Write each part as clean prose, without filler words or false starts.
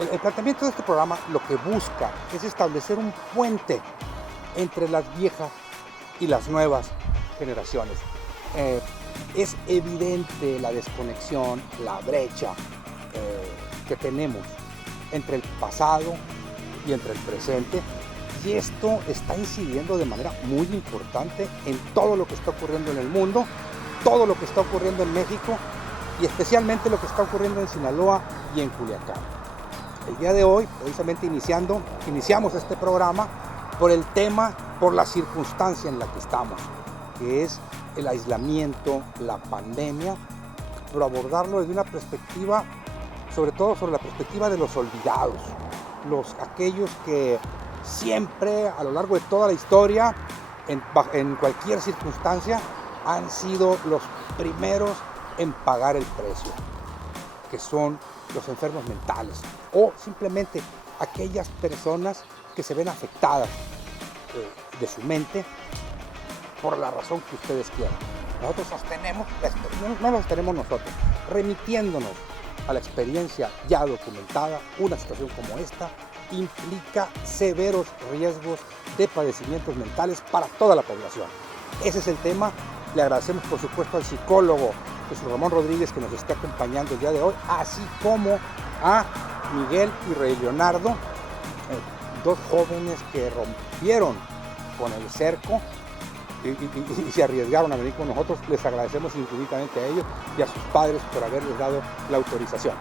El planteamiento de este programa lo que busca es establecer un puente entre las viejas y las nuevas generaciones. Es evidente la desconexión, la brecha que tenemos entre el pasado y entre el presente, y esto está incidiendo de manera muy importante en todo lo que está ocurriendo en el mundo, todo lo que está ocurriendo en México y especialmente lo que está ocurriendo en Sinaloa y en Culiacán. El día de hoy, precisamente iniciamos este programa por el tema, por la circunstancia en la que estamos, que es el aislamiento, la pandemia, pero abordarlo desde una perspectiva, sobre todo sobre la perspectiva de los olvidados, aquellos que siempre a lo largo de toda la historia, en cualquier circunstancia, han sido los primeros en pagar el precio, que son los enfermos mentales o simplemente aquellas personas que se ven afectadas de su mente por la razón que ustedes quieran. Nosotros sostenemos, no lo sostenemos nosotros, remitiéndonos a la experiencia ya documentada, una situación como esta implica severos riesgos de padecimientos mentales para toda la población. Ese es el tema. Le agradecemos por supuesto al psicólogo Jesús Ramón Rodríguez que nos está acompañando el día de hoy, así como a Miguel y Rey Leonardo, dos jóvenes que rompieron con el cerco y se arriesgaron a venir con nosotros. Les agradecemos infinitamente a ellos y a sus padres por haberles dado la autorización.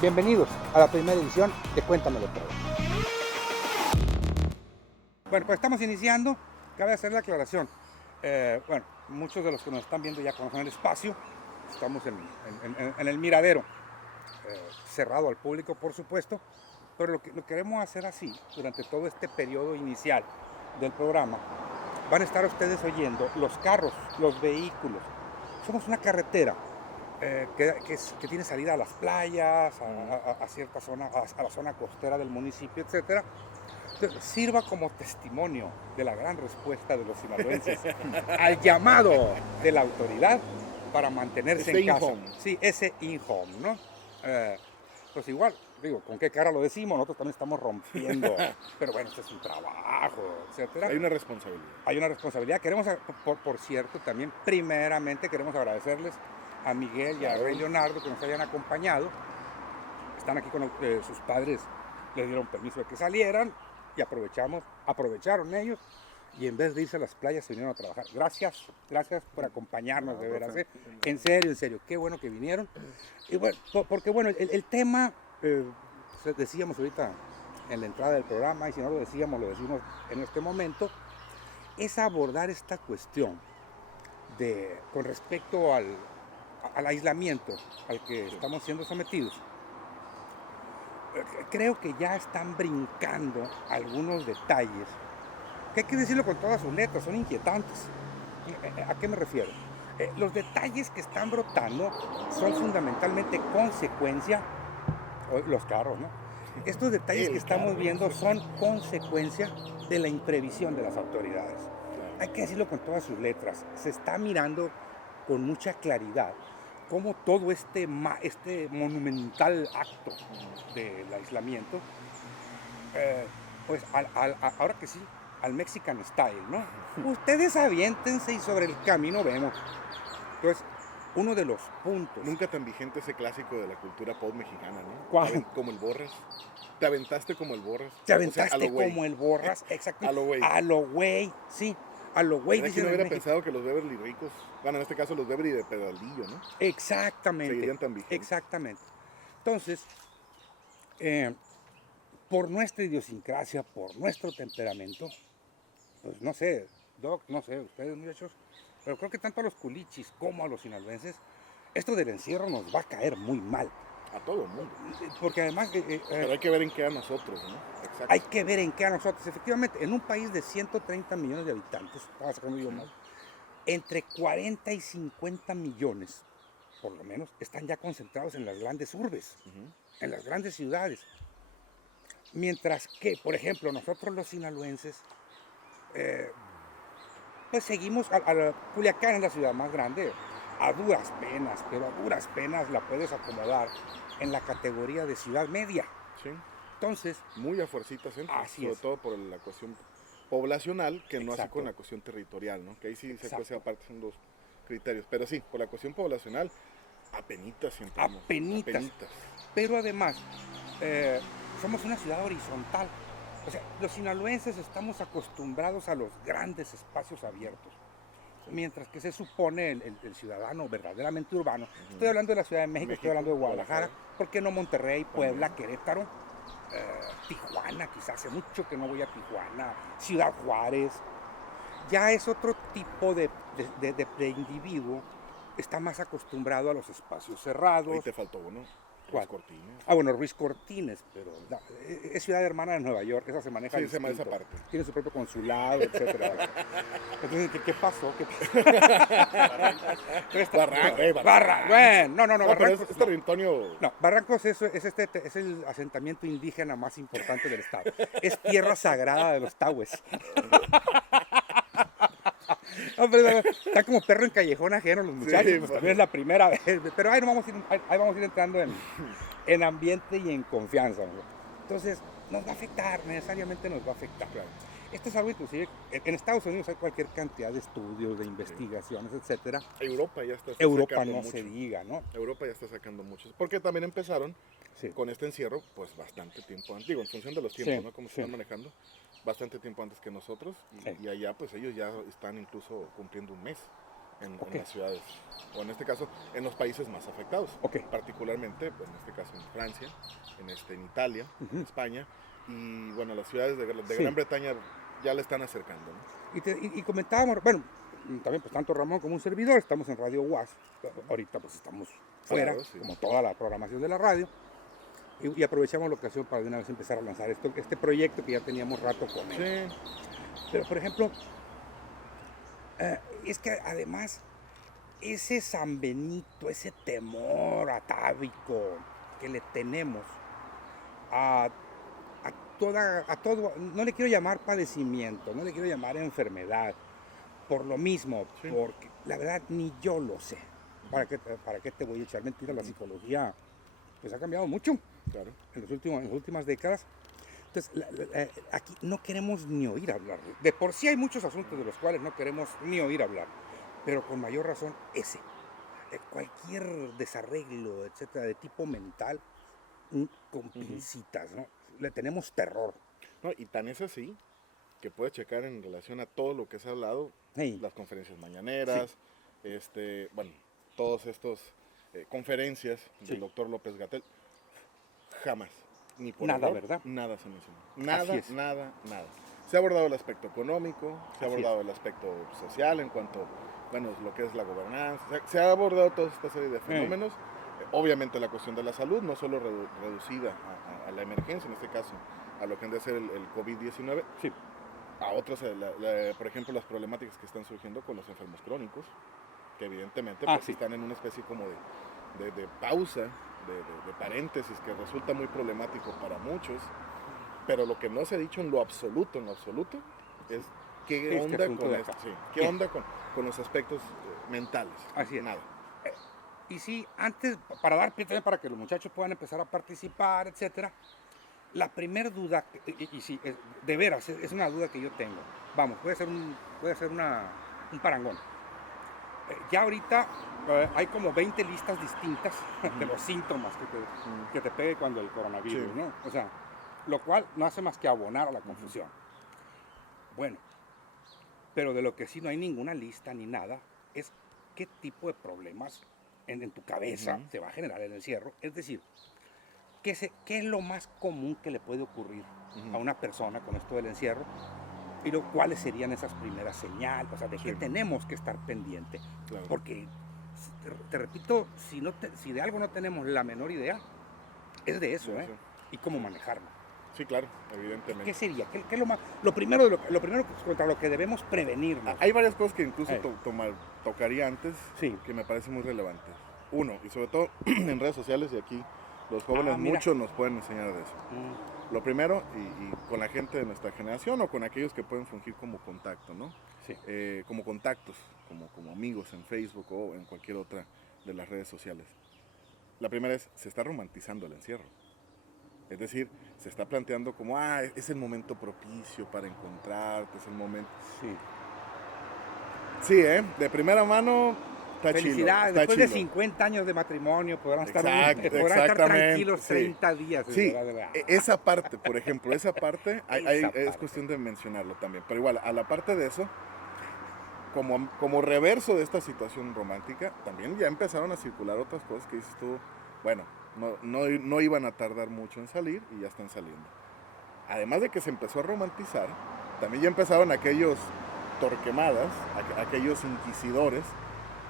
Bienvenidos a la primera edición de Cuéntamelo Todo. Bueno, pues estamos iniciando. Cabe hacer la aclaración. Muchos de los que nos están viendo ya conocen el espacio. Estamos en el miradero, cerrado al público, por supuesto, pero lo queremos hacer así durante todo este periodo inicial del programa. Van a estar ustedes oyendo los carros, los vehículos. Somos una carretera que tiene salida a las playas, a cierta zona, a la zona costera del municipio, etc. Sirva como testimonio de la gran respuesta de los sinaloenses al llamado de la autoridad para mantenerse en casa. Sí, ese in-home, ¿no? Pues igual, digo, ¿con qué cara lo decimos? Nosotros también estamos rompiendo, pero bueno, este es un trabajo, etcétera. Hay una responsabilidad. Hay una responsabilidad. Queremos, por cierto, también primeramente queremos agradecerles a Miguel y a Rey Leonardo que nos hayan acompañado. Están aquí con sus padres, les dieron permiso de que salieran y aprovecharon ellos y en vez de irse a las playas se vinieron a trabajar. Gracias por acompañarnos, de veras, ¿eh? En serio, qué bueno que vinieron. Y bueno, porque bueno, el tema, decíamos ahorita en la entrada del programa, y si no lo decimos en este momento, es abordar esta cuestión con respecto al aislamiento al que estamos siendo sometidos. Creo que ya están brincando algunos detalles, que hay que decirlo con todas sus letras, son inquietantes. ¿A qué me refiero? Los detalles que están brotando son fundamentalmente consecuencia, los carros, ¿no? Estos detalles que estamos viendo son consecuencia de la imprevisión de las autoridades. Hay que decirlo con todas sus letras. Se está mirando con mucha claridad cómo todo este monumental acto del aislamiento, pues ahora que sí, al Mexican Style, ¿no? Ustedes aviéntense y sobre el camino vemos. Entonces, uno de los puntos... Nunca tan vigente ese clásico de la cultura pop mexicana, ¿no? ¿Cuál? Como el Borras. Te aventaste como el Borras. Te aventaste como el Borras, exacto. A lo güey. A lo güey, sí. A lo güey. ¿Quién hubiera pensado que los Beverly ricos, bueno, en este caso los Beverly de pedalillo, ¿no? Exactamente. Seguirían tan vigentes. Exactamente. Entonces, por nuestra idiosincrasia, por nuestro temperamento, pues no sé, Doc, no sé, ustedes muchachos, pero creo que tanto a los culichis como a los sinaloenses, esto del encierro nos va a caer muy mal. A todo el mundo. Porque además... pero hay que ver en qué a nosotros, ¿no? Exacto. Hay que ver en qué a nosotros. Efectivamente, en un país de 130 millones de habitantes, estaba sacando yo mal, entre 40 y 50 millones, por lo menos, están ya concentrados en las grandes urbes, en las grandes ciudades. Mientras que, por ejemplo, nosotros los sinaloenses, pues seguimos, Culiacán es la ciudad más grande, a duras penas, pero a duras penas la puedes acomodar en la categoría de ciudad media. Sí. Entonces, Muy a fuercitas entran, Así sobre es. todo por la cuestión poblacional, que no así Exacto. con la cuestión territorial, ¿no? Que ahí sí se Exacto. cuece aparte, son dos criterios. Pero sí, por la cuestión poblacional, apenitas entramos. Apenitas. Pero además, somos una ciudad horizontal. O sea, los sinaloenses estamos acostumbrados a los grandes espacios abiertos. Mientras que se supone el ciudadano verdaderamente urbano, estoy hablando de la Ciudad de México, estoy hablando de Guadalajara, ¿por qué no Monterrey, Puebla, También. Querétaro, Tijuana? Quizás hace mucho que no voy a Tijuana, Ciudad Juárez. Ya es otro tipo de individuo, está más acostumbrado a los espacios Ahí cerrados. te faltó uno, ¿Cuál? Ruiz Cortines. Ah, bueno, Ruiz Cortines, pero no, es ciudad hermana de Nueva York, esa se maneja Sí, se llama distinto. esa parte. Tiene su propio consulado, etcétera. Entonces, ¿qué pasó? Bueno, no, No, pero Barrancos. es territorio. No, Barrancos es el asentamiento indígena más importante del estado. Es tierra sagrada de los tahues. Hombre, están como perro en callejón ajeno los muchachos, Sí, pues también es la primera vez. Pero ahí vamos a ir entrando en ambiente y en confianza, ¿no? Entonces, nos va a afectar, necesariamente nos va a afectar. Claro. Esto es algo inclusive, en Estados Unidos hay cualquier cantidad de estudios, de investigaciones, etcétera. Europa ya está Europa sacando no mucho. se diga, ¿no? Europa ya está sacando muchos. Porque también empezaron Sí. con este encierro, pues bastante tiempo antes. Digo, en función de los tiempos, Sí, ¿no? Como se sí. están manejando. Bastante tiempo antes que nosotros. Sí. Y allá, pues ellos ya están incluso cumpliendo un mes en Ok. las ciudades. O en este caso, en los países más afectados. Ok. Particularmente, pues en este caso en Francia, en Italia, Ujú. en España. Y bueno, las ciudades de Sí. Gran Bretaña ya le están acercando, ¿no? Y comentábamos, bueno, también pues tanto Ramón como un servidor, estamos en Radio UAS, ahorita pues estamos fuera, Claro, sí. como toda la programación de la radio, y aprovechamos la ocasión para de una vez empezar a lanzar este proyecto que ya teníamos rato con él. Sí. Pero por ejemplo, es que además ese San Benito, ese temor atávico que le tenemos a todo, no le quiero llamar padecimiento, no le quiero llamar enfermedad, por lo mismo, Sí. porque la verdad ni yo lo sé. ¿Para qué te voy a echar mentiras? La psicología pues ha cambiado mucho Claro. en las últimas décadas. Entonces, aquí no queremos ni oír hablar. De por sí hay muchos asuntos de los cuales no queremos ni oír hablar, pero con mayor razón ese. Cualquier desarreglo, etcétera, de tipo mental, con pincitas, ¿no? Le tenemos terror. No, y tan es así que puedes checar en relación a todo lo que se ha hablado, Hey. las conferencias mañaneras, bueno, todos estos conferencias Sí. del doctor López Gatell, jamás, ni por Nada, error, ¿verdad? nada se mencionó. Así Nada, es. nada, nada. Se ha abordado el aspecto económico, se ha Así abordado el aspecto social en cuanto, bueno, lo que es la gobernanza, se ha abordado toda esta serie de fenómenos. Obviamente la cuestión de la salud, no solo reducida a la emergencia, en este caso, a lo que han de ser el COVID-19, Sí. a otros, por ejemplo, las problemáticas que están surgiendo con los enfermos crónicos, que evidentemente pues, Sí. están en una especie como de pausa, de paréntesis, que resulta muy problemático para muchos, pero lo que no se ha dicho en lo absoluto, es qué Este onda asunto con de esto, acá. sí, qué onda con los aspectos mentales. Así es. Nada. Y sí, antes, para dar pie también para que los muchachos puedan empezar a participar, etcétera, la primera duda, y sí, de veras, es una duda que yo tengo. Vamos, voy a hacer un parangón. Ya ahorita hay como 20 listas distintas de los síntomas que te pegue cuando el coronavirus, Sí. ¿no? O sea, lo cual no hace más que abonar a la confusión. Bueno, pero de lo que sí no hay ninguna lista ni nada es qué tipo de problemas en tu cabeza se va a generar el encierro. Es decir, ¿qué es lo más común que le puede ocurrir a una persona con esto del encierro? Y cuáles serían esas primeras señales, o sea, de qué tenemos que estar pendiente. Claro. Porque, te repito, si de algo no tenemos la menor idea, es de eso, De eso. Y cómo manejarlo. Sí, claro, evidentemente. ¿Qué sería? ¿Qué es lo primero contra lo que debemos prevenirnos? Hay varias cosas que incluso Eh. tocaría antes, Sí. que me parecen muy relevantes. Uno, y sobre todo en redes sociales, y aquí los jóvenes Mira. muchos nos pueden enseñar de eso. Lo primero, y con la gente de nuestra generación o con aquellos que pueden fungir como contacto, ¿no? Sí. Como contactos, como amigos en Facebook o en cualquier otra de las redes sociales. La primera es, se está romantizando el encierro. Es decir, se está planteando como, es el momento propicio para encontrarte, es el momento... Sí, de primera mano, está felicidades, chilo, después está de chilo. 50 años de matrimonio podrán estar Exactamente, tranquilos sí. 30 días. Sí, esa parte, por ejemplo, esa parte, Esa es parte. cuestión de mencionarlo también. Pero igual, a la parte de eso, como reverso de esta situación romántica, también ya empezaron a circular otras cosas que dices tú, bueno, no iban a tardar mucho en salir y ya están saliendo. Además de que se empezó a romantizar, también ya empezaron aquellos torquemadas, aquellos inquisidores,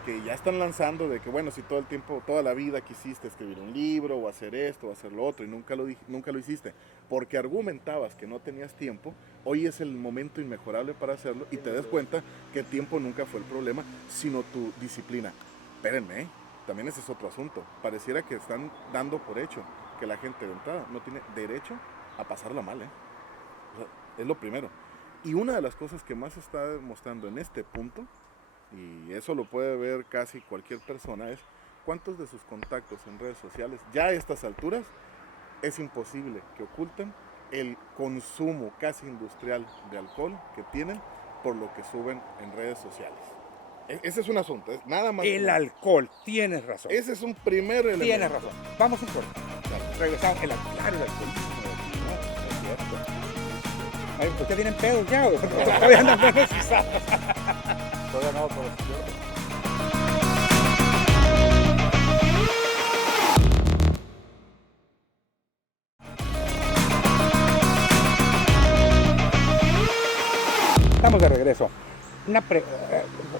que ya están lanzando de que, bueno, si todo el tiempo, toda la vida quisiste escribir un libro, o hacer esto, o hacer lo otro, y nunca lo hiciste, porque argumentabas que no tenías tiempo, hoy es el momento inmejorable para hacerlo, y te das cuenta que el tiempo nunca fue el problema, sino tu disciplina. Espérenme, también ese es otro asunto. Pareciera que están dando por hecho que la gente de entrada no tiene derecho a pasarla mal, O sea, es lo primero. Y una de las cosas que más está mostrando en este punto, y eso lo puede ver casi cualquier persona, es cuántos de sus contactos en redes sociales, ya a estas alturas, es imposible que oculten el consumo casi industrial de alcohol que tienen por lo que suben en redes sociales. Ese es un asunto, es nada más. El alcohol, tienes razón. Ese es un primer elemento. Tienes razón. Vamos un corte. Claro. Regresamos. Claro, el alcoholismo. No, es cierto. Ay, ¿por qué vienen pedos ya? Todavía andan menos quizás. Todavía no, pero es cierto. Estamos de regreso.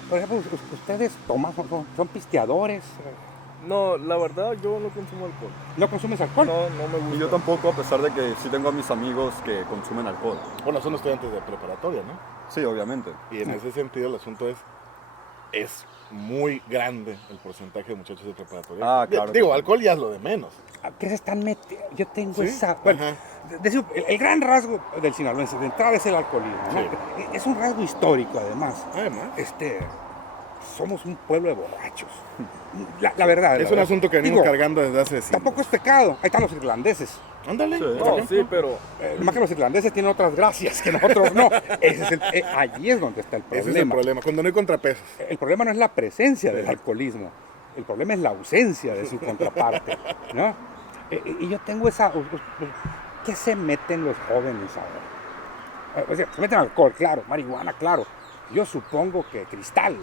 Por ejemplo, ¿ustedes toman, son pisteadores? No, la verdad yo no consumo alcohol. ¿No consumes alcohol? No me gusta. Y yo tampoco, a pesar de que sí tengo a mis amigos que consumen alcohol. Bueno, son estudiantes de preparatoria, ¿no? Sí, obviamente. Y en ese sentido el asunto es muy grande el porcentaje de muchachos de preparatoria. Claro. Digo, que sí. alcohol ya es lo de menos. ¿A qué se están metiendo? Yo tengo ¿Sí? esa... Bueno, Ajá. el gran rasgo del sinaloense de entrada es el alcoholismo, ¿no? Sí. Es un rasgo histórico, además. Además, Somos un pueblo de borrachos. La verdad. es un asunto que venimos cargando desde hace siglos. Tampoco es pecado. Ahí están los irlandeses. Ándale. Sí. por No, ejemplo. sí, pero Más que los irlandeses tienen otras gracias que nosotros no. Allí es donde está el problema. Ese es el problema, cuando no hay contrapesos. El problema no es la presencia del alcoholismo. El problema es la ausencia de su contraparte, ¿no? Y yo tengo esa... ¿Qué se meten los jóvenes ahora? O sea, se meten alcohol, claro, marihuana, claro. Yo supongo que cristal.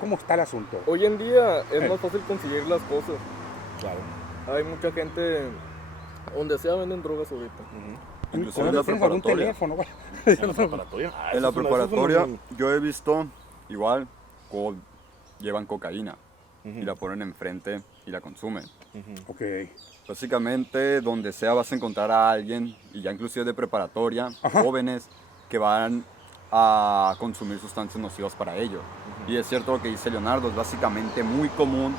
¿Cómo está el asunto? hoy en día es más fácil conseguir las cosas. Claro. Hay mucha gente, donde sea venden drogas ahorita. Inclusive en la ¿Tienes algún preparatoria. teléfono? ¿En la preparatoria? En la Eso es preparatoria un- yo he visto igual llevan cocaína Ujú. y la ponen enfrente y la consumen. Ujú. Ok. Básicamente donde sea vas a encontrar a alguien, y ya inclusive de preparatoria, Ajá. jóvenes que van a consumir sustancias nocivas para ellos. Y es cierto lo que dice Leonardo, es básicamente muy común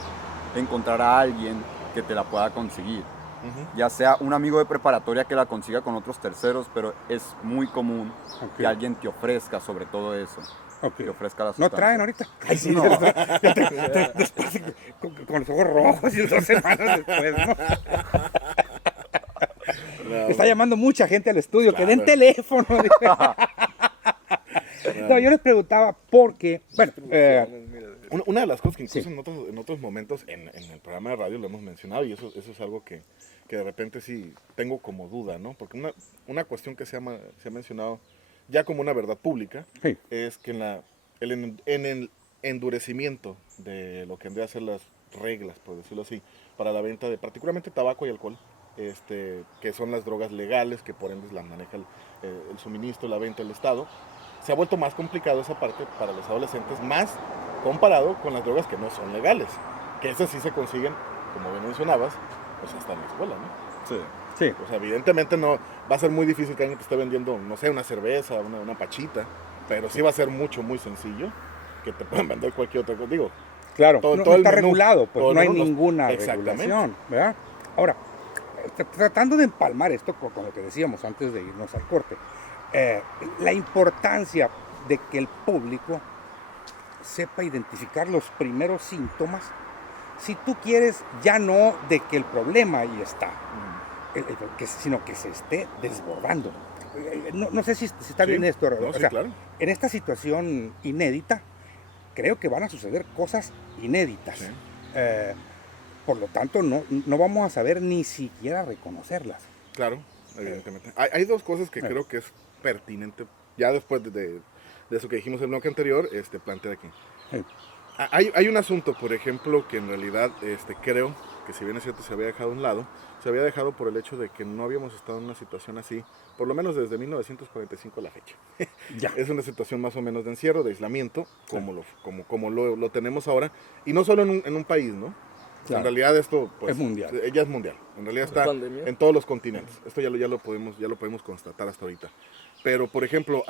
encontrar a alguien que te la pueda conseguir. Ujú. Ya sea un amigo de preparatoria que la consiga con otros terceros, pero es muy común Ok. que alguien te ofrezca sobre todo eso, Ok. te ofrezca la ¿No sustancia. traen ahorita? Ay, sí, No. después, con los ojos rojos y 2 semanas después, ¿no? No, Está llamando mucha gente al estudio, que Claro. den teléfono. No, yo les preguntaba porque, bueno, Una de las cosas que incluso en otros momentos en el programa de radio lo hemos mencionado, y eso es algo que de repente sí tengo como duda, ¿no? Porque una cuestión que se ha mencionado ya como una verdad pública sí, es que en el endurecimiento de lo que vendría a ser las reglas, por decirlo así, para la venta de particularmente tabaco y alcohol, que son las drogas legales, que por ende las maneja el suministro, la venta del Estado, se ha vuelto más complicado esa parte para los adolescentes, más comparado con las drogas que no son legales, que esas sí se consiguen, como bien mencionabas, pues hasta en la escuela, ¿no? Sí. sí. O sea, evidentemente no va a ser muy difícil que alguien te esté vendiendo, no sé, una cerveza, una pachita, pero sí va a ser muy sencillo que te puedan vender cualquier otra cosa. Digo, Claro, todo no el está menú, regulado, pues todo el no hay menú, ninguna exactamente. regulación, ¿verdad? Ahora, tratando de empalmar esto con lo que decíamos antes de irnos al corte, la importancia de que el público sepa identificar los primeros síntomas, si tú quieres, ya no de que el problema ahí está, sino que se esté desbordando. No sé si está bien Sí, esto. no, O sí, sea, claro. en esta situación inédita, creo que van a suceder cosas inéditas. Sí. Por lo tanto, no vamos a saber ni siquiera reconocerlas. Claro, evidentemente. Hay dos cosas que creo que es pertinente, ya después de eso que dijimos en el bloque anterior, plantear aquí. Sí. Hay un asunto, por ejemplo, que en realidad creo que si bien es cierto se había dejado a un lado, se había dejado por el hecho de que no habíamos estado en una situación así, por lo menos desde 1945 a la fecha. Ya. Es una situación más o menos de encierro, de aislamiento, como lo tenemos ahora, y no solo en un país, ¿no? Claro. En realidad esto pues, Es mundial. Ya es mundial. En realidad está Pandemia. en todos los continentes. Esto ya lo podemos constatar hasta ahorita. Pero, por ejemplo,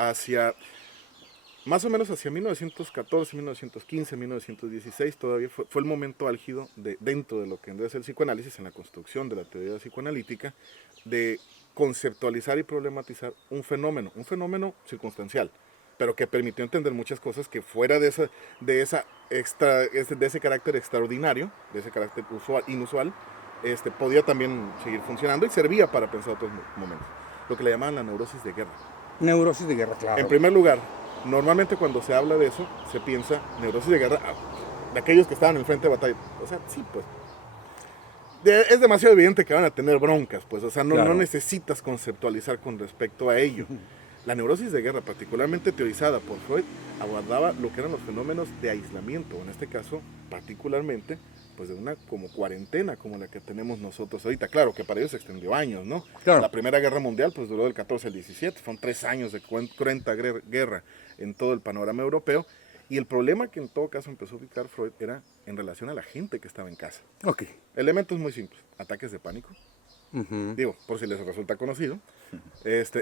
más o menos hacia 1914, 1915, 1916, todavía fue el momento álgido dentro de lo que es el psicoanálisis, en la construcción de la teoría psicoanalítica, de conceptualizar y problematizar un fenómeno circunstancial, pero que permitió entender muchas cosas que fuera de ese carácter extraordinario, de ese carácter inusual, podía también seguir funcionando y servía para pensar otros momentos. Lo que le llamaban la neurosis de guerra. Neurosis de guerra, claro. En primer lugar, normalmente cuando se habla de eso, se piensa neurosis de guerra de aquellos que estaban en el frente de batalla. O sea, sí, pues. Es demasiado evidente que van a tener broncas, pues. O sea, no necesitas conceptualizar con respecto a ello. La neurosis de guerra, particularmente teorizada por Freud, abordaba lo que eran los fenómenos de aislamiento, en este caso, particularmente, pues de una como cuarentena como la que tenemos nosotros ahorita. Claro que para ellos se extendió años, ¿no? Claro. La Primera Guerra Mundial pues duró del 14 al 17, fueron 3 años de cruenta guerra en todo el panorama europeo, y el problema que en todo caso empezó a ubicar Freud era en relación a la gente que estaba en casa. Ok. Elementos muy simples: ataques de pánico, Ujú. digo, por si les resulta conocido.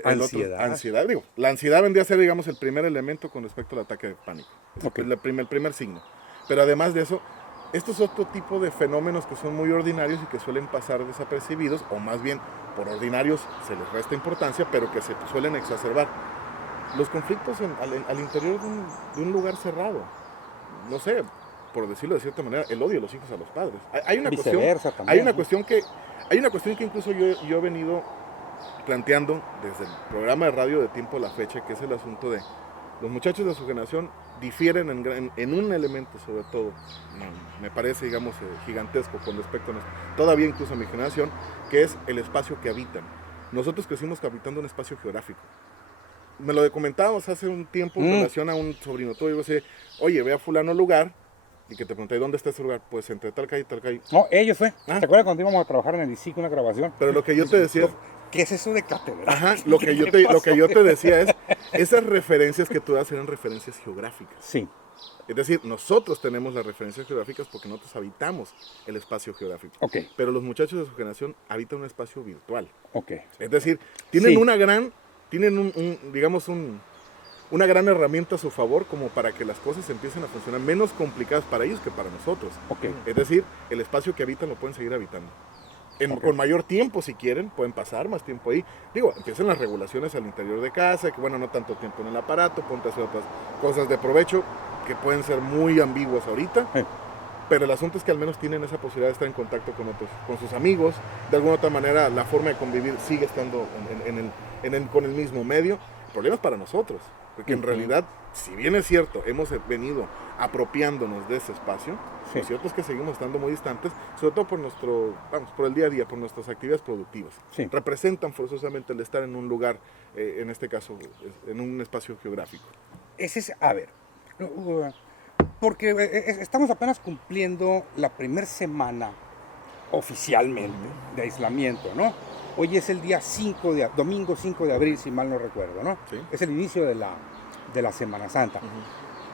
Ansiedad. Digo, la ansiedad vendría a ser, digamos, el primer elemento con respecto al ataque de pánico. Es Ok. el primer signo. Pero además de eso, estos es otro tipo de fenómenos que son muy ordinarios y que suelen pasar desapercibidos, o más bien por ordinarios se les resta importancia, pero que se suelen exacerbar. Los conflictos al interior de un lugar cerrado. No sé, por decirlo de cierta manera, el odio de los hijos a los padres. Hay una Viceversa cuestión, también, hay una ¿no? cuestión que incluso yo he venido planteando desde el programa de radio de Tiempo a la Fecha, que es el asunto de los muchachos de su generación difieren en un elemento, sobre todo, me parece, digamos, gigantesco con respecto a todavía incluso a mi generación, que es el espacio que habitan. Nosotros crecimos habitando un espacio geográfico. Me lo comentábamos hace un tiempo en relación a un sobrino tuyo. Digo así: oye, ve a fulano lugar, y que te pregunté, ¿dónde está ese lugar? Pues entre tal calle y tal calle. No, ellos fue. Ah. ¿Te acuerdas cuando íbamos a trabajar en el ICIC una grabación? Pero lo que yo te decía es, ¿Qué es eso de catedral? ajá, lo que yo te decía es, esas referencias que tú das eran referencias geográficas. Sí. Es decir, nosotros tenemos las referencias geográficas porque nosotros habitamos el espacio geográfico. Ok. Pero los muchachos de su generación habitan un espacio virtual. Ok. Es decir, tienen Sí. una gran herramienta a su favor como para que las cosas empiecen a funcionar menos complicadas para ellos que para nosotros. Ok. Es decir, el espacio que habitan lo pueden seguir habitando. Ok. Con mayor tiempo, si quieren, pueden pasar más tiempo ahí. Digo, empiezan las regulaciones al interior de casa, que bueno, no tanto tiempo en el aparato, ponte a hacer otras cosas de provecho que pueden ser muy ambiguas ahorita. Pero el asunto es que al menos tienen esa posibilidad de estar en contacto con otros, con sus amigos. De alguna otra manera, la forma de convivir sigue estando con el mismo medio. El problema es para nosotros, porque en realidad, si bien es cierto, hemos venido apropiándonos de ese espacio, Sí. lo cierto es que seguimos estando muy distantes, sobre todo por el día a día, por nuestras actividades productivas. Sí. Representan forzosamente el estar en un lugar, en este caso, en un espacio geográfico. Ese es, a ver, porque estamos apenas cumpliendo la primera semana oficialmente de aislamiento, ¿no? Hoy es el día domingo 5 de abril, si mal no recuerdo, ¿no? Sí. Es el inicio de la Semana Santa.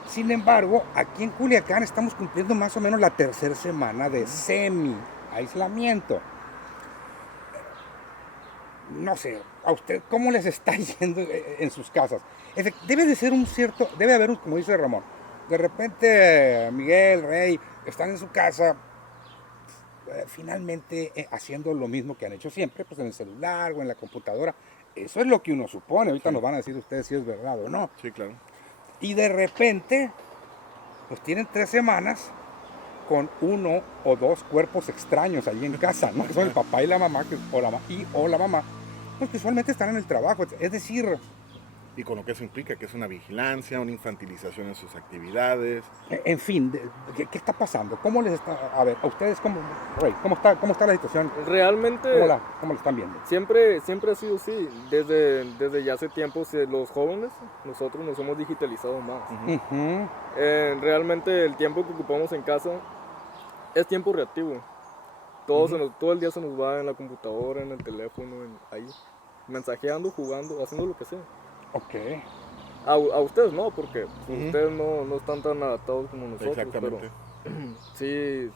Sin embargo, aquí en Culiacán estamos cumpliendo más o menos la tercera semana de semi-aislamiento. No sé, a usted, ¿cómo les está yendo en sus casas? Debe haber como dice Ramón, de repente Miguel, Rey, están en su casa, finalmente haciendo lo mismo que han hecho siempre, pues en el celular o en la computadora. Eso es lo que uno supone, ahorita nos van a decir ustedes si es verdad o no. Sí, claro. Y de repente, pues tienen 3 semanas con uno o dos cuerpos extraños ahí en casa, ¿no? Que son el papá y la mamá, o la mamá, pues que usualmente están en el trabajo. Es decir, Y con lo que eso implica, que es una vigilancia, una infantilización en sus actividades. en fin, ¿qué está pasando? ¿Cómo les está, a ver, a ustedes, Rey, cómo está la situación? Realmente ¿Cómo lo están viendo? siempre ha sido así. Desde ya hace tiempo los jóvenes, nosotros nos hemos digitalizado más. Ujú. Realmente el tiempo que ocupamos en casa es tiempo reactivo. Todo el día se nos va en la computadora, en el teléfono, ahí, mensajeando, jugando, haciendo lo que sea. Ok. A ustedes no, porque Ujú. ustedes no están tan adaptados como nosotros. Exactamente. Pero sí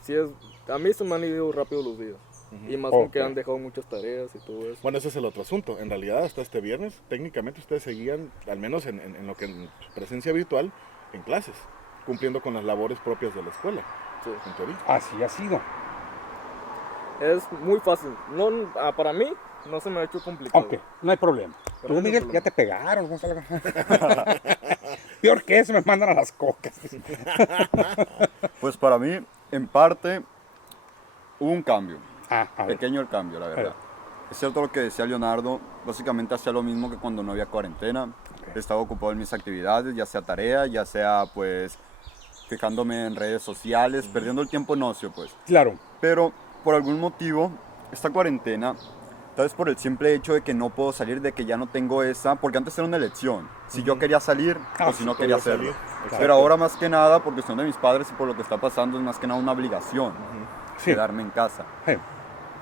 a mí se me han ido rápido los días. Ujú. Y más con Ok. que han dejado muchas tareas y todo eso. Bueno, ese es el otro asunto. En realidad, hasta este viernes, técnicamente ustedes seguían, al menos en lo que en su presencia virtual, en clases, cumpliendo con las labores propias de la escuela, Sí. en teoría. Así ha sido. Es muy fácil. Para mí no se me ha hecho complicado. Ok, no hay problema. Pero Tú, no hay Miguel, problema. ya te pegaron. ¿Cómo está la cosa? Peor que eso, me mandan a las cocas. Pues para mí, en parte, hubo un cambio. A ver. Pequeño el cambio, la verdad. Es cierto lo que decía Leonardo, básicamente hacía lo mismo que cuando no había cuarentena. Ok. Estaba ocupado en mis actividades, ya sea tarea, ya sea pues fijándome en redes sociales, perdiendo el tiempo en ocio pues. Claro. Pero por algún motivo, esta cuarentena, tal vez por el simple hecho de que no puedo salir, de que ya no tengo esa, porque antes era una elección, si yo quería salir o si no quería podía hacerlo. salir. Pero ahora más que nada, por cuestión de mis padres y por lo que está pasando, es más que nada una obligación Sí. quedarme en casa. Sí.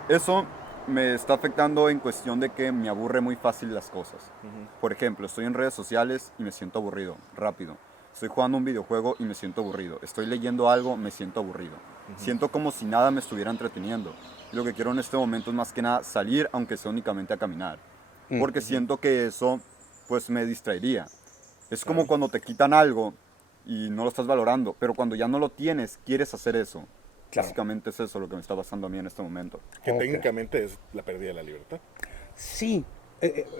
Eso me está afectando en cuestión de que me aburre muy fácil las cosas. Ujú. Por ejemplo, estoy en redes sociales y me siento aburrido, rápido. Estoy jugando un videojuego y me siento aburrido. Estoy leyendo algo, me siento aburrido. Siento como si nada me estuviera entreteniendo. Lo que quiero en este momento es más que nada salir, aunque sea únicamente a caminar. Porque siento que eso, pues, me distraería. Es como cuando te quitan algo y no lo estás valorando, pero cuando ya no lo tienes, quieres hacer eso. Claro. Básicamente es eso lo que me está pasando a mí en este momento. Que Ok. técnicamente es la pérdida de la libertad. Sí.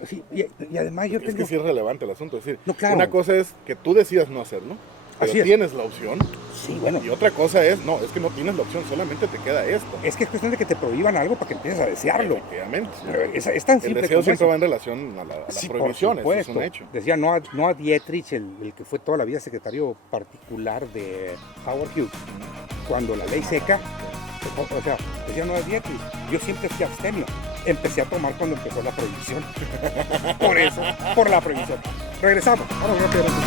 Sí. Y además yo Es tengo... que sí es relevante el asunto. Es decir, No, claro. una cosa es que tú decidas no hacerlo, pero Así es. tienes la opción. Sí, bueno. Y otra cosa es, no, es que no tienes la opción, solamente te queda esto. Es que es cuestión de que te prohíban algo para que empieces a desearlo. Efectivamente. Es tan El simple deseo como siempre eso. va en relación a la Sí, prohibición, por eso es supuesto. un hecho. Decía Noah Dietrich, el que fue toda la vida secretario particular de Howard Hughes, cuando la ley seca, o sea, decía Noah Dietrich, yo siempre fui abstemio. Empecé a tomar cuando empezó la prohibición. Por eso, por la prohibición. Regresamos. Ahora rápidamente.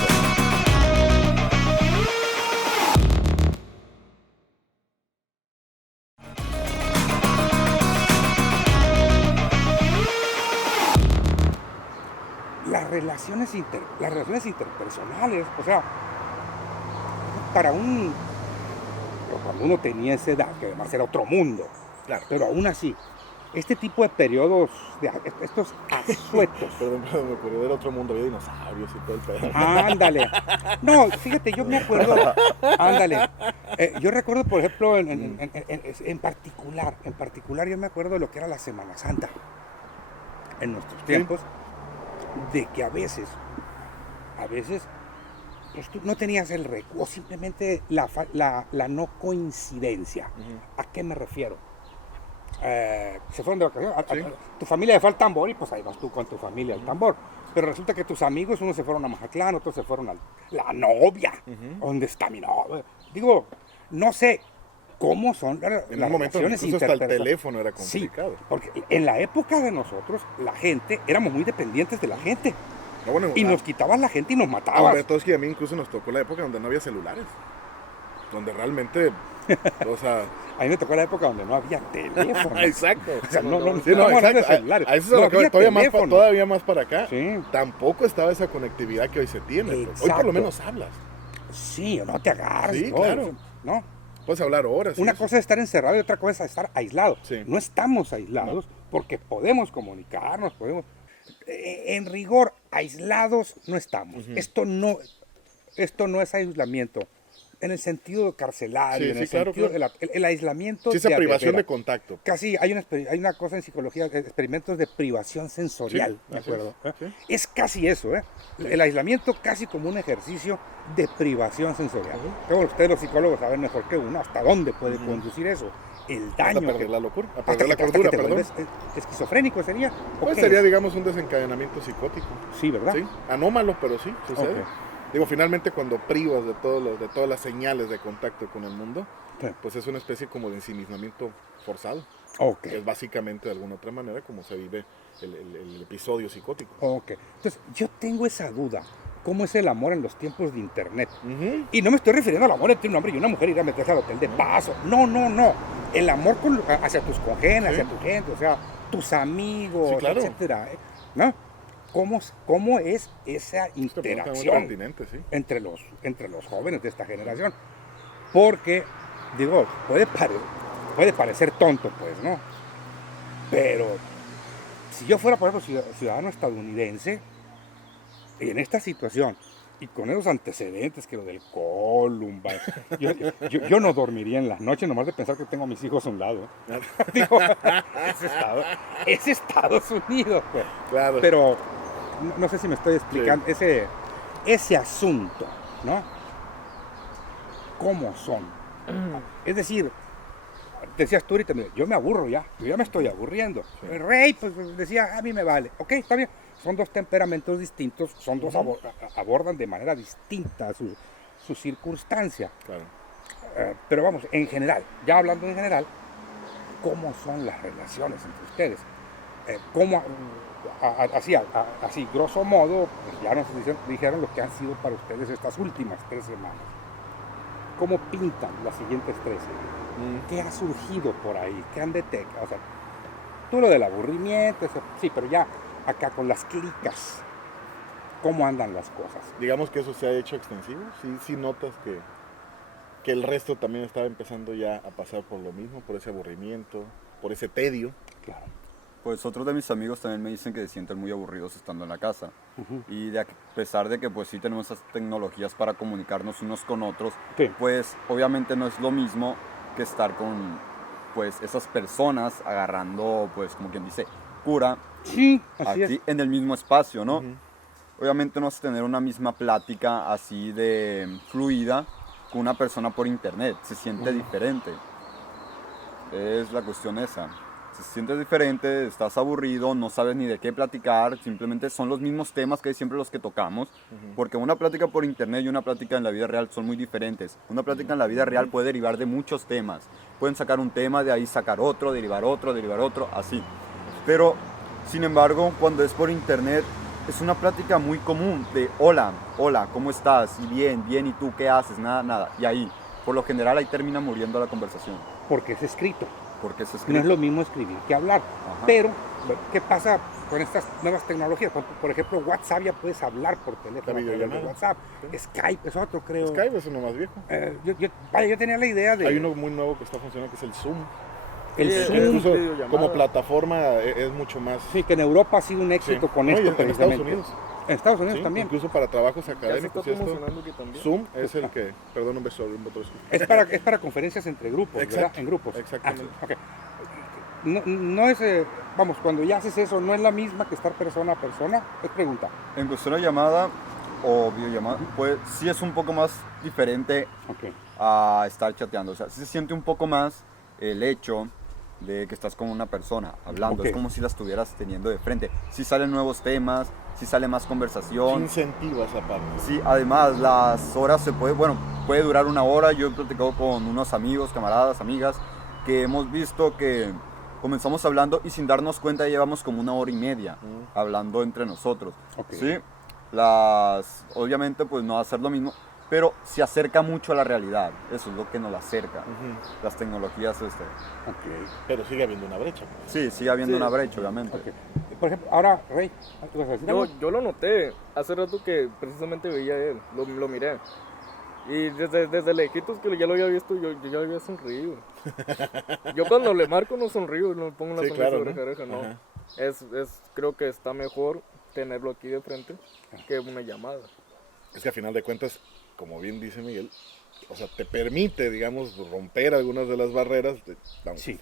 Las relaciones interpersonales, o sea, cuando uno tenía esa edad, que además era otro mundo, Claro. pero aún así, este tipo de periodos, estos asuetos, Perdón, me ocurrió del otro mundo, había dinosaurios y todo el pedo. ándale, no, fíjate, yo me acuerdo, ándale, yo recuerdo, por ejemplo, en particular, yo me acuerdo de lo que era la Semana Santa, en nuestros tiempos, de que a veces, pues tú no tenías el recurso, simplemente la no coincidencia. ¿A qué me refiero? Se fueron de vacaciones, tu familia le fue al tambor y pues ahí vas tú con tu familia al tambor. Pero resulta que tus amigos, unos se fueron a Mazatlán, otros se fueron a la novia. ¿Dónde está mi novia? Digo, no sé cómo son las En un momento relaciones incluso hasta el interpersonales. teléfono era Sí, complicado. porque en la época de nosotros, la gente, éramos muy dependientes de la gente. No, bueno, Y nos quitaban la gente y nos mataban. Humberto, es que a mí incluso nos tocó la época donde no había celulares. Donde realmente, o sea... A mí me tocó la época donde no había teléfono. Exacto. O sea, no Sí, no, estamos hablando de exacto. celulares. A eso es No lo que había teléfono. todavía más para acá. Sí. Tampoco estaba esa conectividad que hoy se tiene. Pues. Hoy por Exacto. lo menos hablas. Sí, o no te agarras. Sí, todo, claro. ¿no? Puedes hablar horas. y Una eso. cosa es estar encerrado y otra cosa es estar aislado. Sí. No estamos aislados porque podemos comunicarnos, podemos... En rigor, aislados no estamos. Esto no es aislamiento. en el sentido carcelario, Sí, en sí, el claro, sentido claro. el aislamiento Sí, esa de a privación de veras. contacto. Casi hay una cosa en psicología, experimentos de privación sensorial, Sí, ¿de así acuerdo? es, sí. Es casi eso, ¿eh? El aislamiento casi como un ejercicio de privación sensorial. Pero bueno, ustedes los psicólogos saben mejor que uno hasta dónde puede conducir eso. El Hasta daño perder que... la locura, a hasta perder la que cordura, te perdón. vuelves esquizofrénico sería. ¿O Pues qué sería, es? digamos, un desencadenamiento psicótico. Sí, ¿verdad? Sí, anómalo, pero sí, sucede. Ok. Digo, finalmente cuando privas de todas las señales de contacto con el mundo, Sí. pues es una especie como de ensimismamiento forzado, Ok. que es básicamente de alguna otra manera como se vive el episodio psicótico. Ok. Entonces, yo tengo esa duda. ¿Cómo es el amor en los tiempos de internet? Ujú. Y no me estoy refiriendo al amor entre un hombre y una mujer ir a meterse al hotel de paso. No, no, no. El amor hacia tus congéneres, Sí. hacia tu gente, o sea, tus amigos, Sí, claro. etcétera. ¿No? ¿Cómo es esa Esta pregunta es muy interacción pertinente, sí. entre los jóvenes de esta generación? Porque, digo, puede parecer tonto, pues, ¿no? Pero si yo fuera, por ejemplo, ciudadano estadounidense, en esta situación y con esos antecedentes que lo del Columbine, yo no dormiría en las noches nomás de pensar que tengo a mis hijos a un lado. Digo, es Estados Unidos, pues. Claro. Pero no sé si me estoy explicando ese asunto, ¿no? ¿Cómo son? Es decir, decías tú ahorita, yo me aburro ya, yo ya me estoy aburriendo. Sí. El Rey, pues decía, a mí me vale. Ok, está bien. Son dos temperamentos distintos, son dos abordan de manera distinta su circunstancia. Claro. Pero vamos, en general, ya hablando en general, ¿cómo son las relaciones entre ustedes? ¿Cómo, así, grosso modo, pues ya nos dijeron lo que han sido para ustedes estas últimas 3 semanas? ¿Cómo pintan las siguientes 13? ¿Qué ha surgido por ahí? ¿Qué han detectado? O sea, tú lo del aburrimiento, sí, pero ya acá con las clicas, ¿cómo andan las cosas? Digamos que eso se ha hecho extensivo. Sí notas que el resto también estaba empezando ya a pasar por lo mismo, por ese aburrimiento, por ese tedio. Claro. Pues otros de mis amigos también me dicen que se sienten muy aburridos estando en la casa. Y a pesar de que pues sí tenemos esas tecnologías para comunicarnos unos con otros, Sí. pues obviamente no es lo mismo que estar con pues esas personas agarrando pues como quien dice cura Sí, así aquí es. en el mismo espacio, ¿no? Ujú. Obviamente no vas a tener una misma plática así de fluida con una persona por internet, se siente diferente. Es la cuestión esa. Se sientes diferente, estás aburrido, no sabes ni de qué platicar, simplemente son los mismos temas que siempre los que tocamos, porque una plática por internet y una plática en la vida real son muy diferentes. Una plática en la vida real puede derivar de muchos temas. Pueden sacar un tema, de ahí sacar otro, derivar otro, así. Pero, sin embargo, cuando es por internet, es una plática muy común de hola, ¿cómo estás? Y bien, ¿y tú qué haces? Nada. Y ahí, por lo general, ahí termina muriendo la conversación. Porque es escrito. Porque es No es escrito. lo mismo escribir que hablar. Ajá. Pero, ¿qué pasa con estas nuevas tecnologías? Por ejemplo, WhatsApp ya puedes hablar por teléfono. La a través de videollamada. WhatsApp. Skype es otro, creo. Skype es uno más viejo. Yo tenía la idea de... Hay uno muy nuevo que está funcionando que es el Zoom. el Sí, Zoom. Incluso videollamada. como plataforma es mucho más. Sí, que en Europa ha sido un éxito Sí. con No, y esto en Estados precisamente. Unidos. En Estados Unidos Sí, también. incluso para trabajos Ya se está académicos y esto. promocionando que también. Zoom es el que, perdón, un beso, un botón. Es para conferencias entre grupos, ¿verdad? Exacto, En grupos. exactamente. Ah, ok. No es, vamos, cuando ya haces eso, no es la misma que estar persona a persona. Es pregunta. En cuestión de llamada o videollamada, pues sí es un poco más diferente Ok. a estar chateando. O sea, sí se siente un poco más el hecho de que estás con una persona hablando. Ok. Es como si la estuvieras teniendo de frente. Sí salen nuevos temas, sí sale más conversación. Incentiva esa parte. Sí, además las horas puede durar 1 hora. Yo he platicado con unos amigos, camaradas, amigas, que hemos visto que comenzamos hablando y sin darnos cuenta ya llevamos como 1 hora y media hablando entre nosotros. Ok. Sí, obviamente pues no va a ser lo mismo, pero se acerca mucho a la realidad. Eso es lo que nos la acerca. Ujú. Las tecnologías, Ok. Pero sigue habiendo una brecha. sí, sigue habiendo Sí. una brecha, obviamente. Ok. Por ejemplo, ahora, Rey, ¿tú vas a decir algo? Yo lo noté hace rato que precisamente veía a él, lo miré. Y desde lejitos que ya lo había visto, yo ya había sonreído. Yo cuando le marco no sonrío, no me pongo una Sí, sonrisa claro, oreja a ¿no? oreja, no. Ajá. Creo que está mejor tenerlo aquí de frente que una llamada. Es que a final de cuentas, como bien dice Miguel, o sea, te permite, digamos, romper algunas de las barreras de vamos, Sí.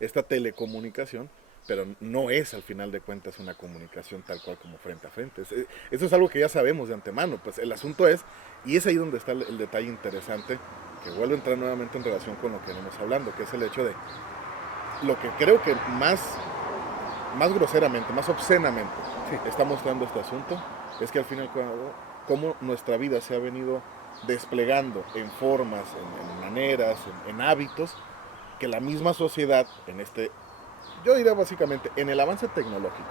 esta telecomunicación, pero no es al final de cuentas una comunicación tal cual como frente a frente. Eso es algo que ya sabemos de antemano, pues el asunto es, y es ahí donde está el detalle interesante, que vuelve a entrar nuevamente en relación con lo que venimos hablando, que es el hecho de lo que creo que más groseramente, más obscenamente Sí. está mostrando este asunto, es que al final cómo nuestra vida se ha venido desplegando en formas, en maneras, en hábitos, que la misma sociedad yo diría básicamente, en el avance tecnológico,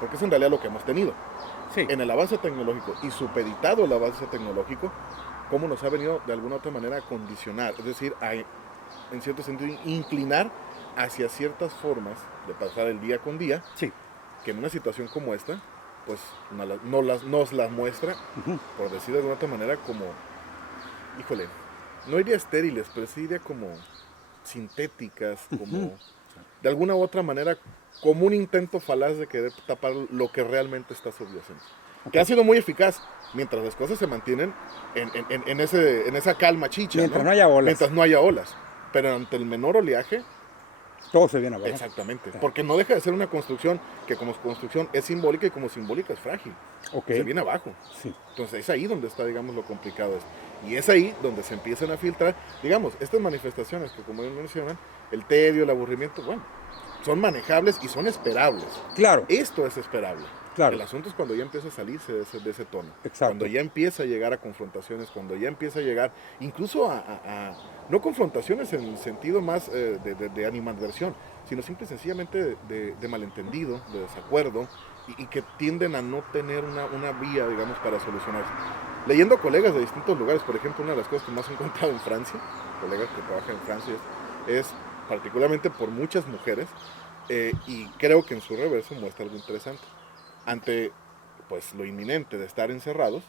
porque es en realidad lo que hemos tenido, Sí. en el avance tecnológico y supeditado el avance tecnológico, cómo nos ha venido de alguna otra manera a condicionar, es decir, en cierto sentido inclinar hacia ciertas formas de pasar el día con día, Sí. que en una situación como esta, pues nos las muestra, Ujú. por decir de alguna otra manera, como, híjole, no diría estériles, pero sí diría como sintéticas, como de alguna u otra manera, como un intento falaz de querer tapar lo que realmente está subyacente. Que ha sido muy eficaz mientras las cosas se mantienen en esa calma chicha. Mientras no haya olas. Mientras no haya olas. Pero ante el menor oleaje, Todo se viene abajo. exactamente. Porque no deja de ser una construcción que como construcción es simbólica y como simbólica es frágil. Ok. Se viene abajo. Sí. Entonces es ahí donde está, digamos, lo complicado. Y es ahí donde se empiezan a filtrar, digamos, estas manifestaciones que como ellos mencionan, el tedio, el aburrimiento, bueno, son manejables y son esperables. Claro. Esto es esperable. Claro. El asunto es cuando ya empieza a salirse de ese tono. Exacto. Cuando ya empieza a llegar a confrontaciones, cuando ya empieza a llegar incluso no confrontaciones en el sentido más de animadversión, sino simple y sencillamente de malentendido, de desacuerdo, y que tienden a no tener una vía, digamos, para solucionarse. Leyendo colegas de distintos lugares, por ejemplo, una de las cosas que más he encontrado en Francia, colegas que trabajan en Francia, es particularmente por muchas mujeres, y creo que en su reverso muestra algo interesante. Ante pues lo inminente de estar encerrados,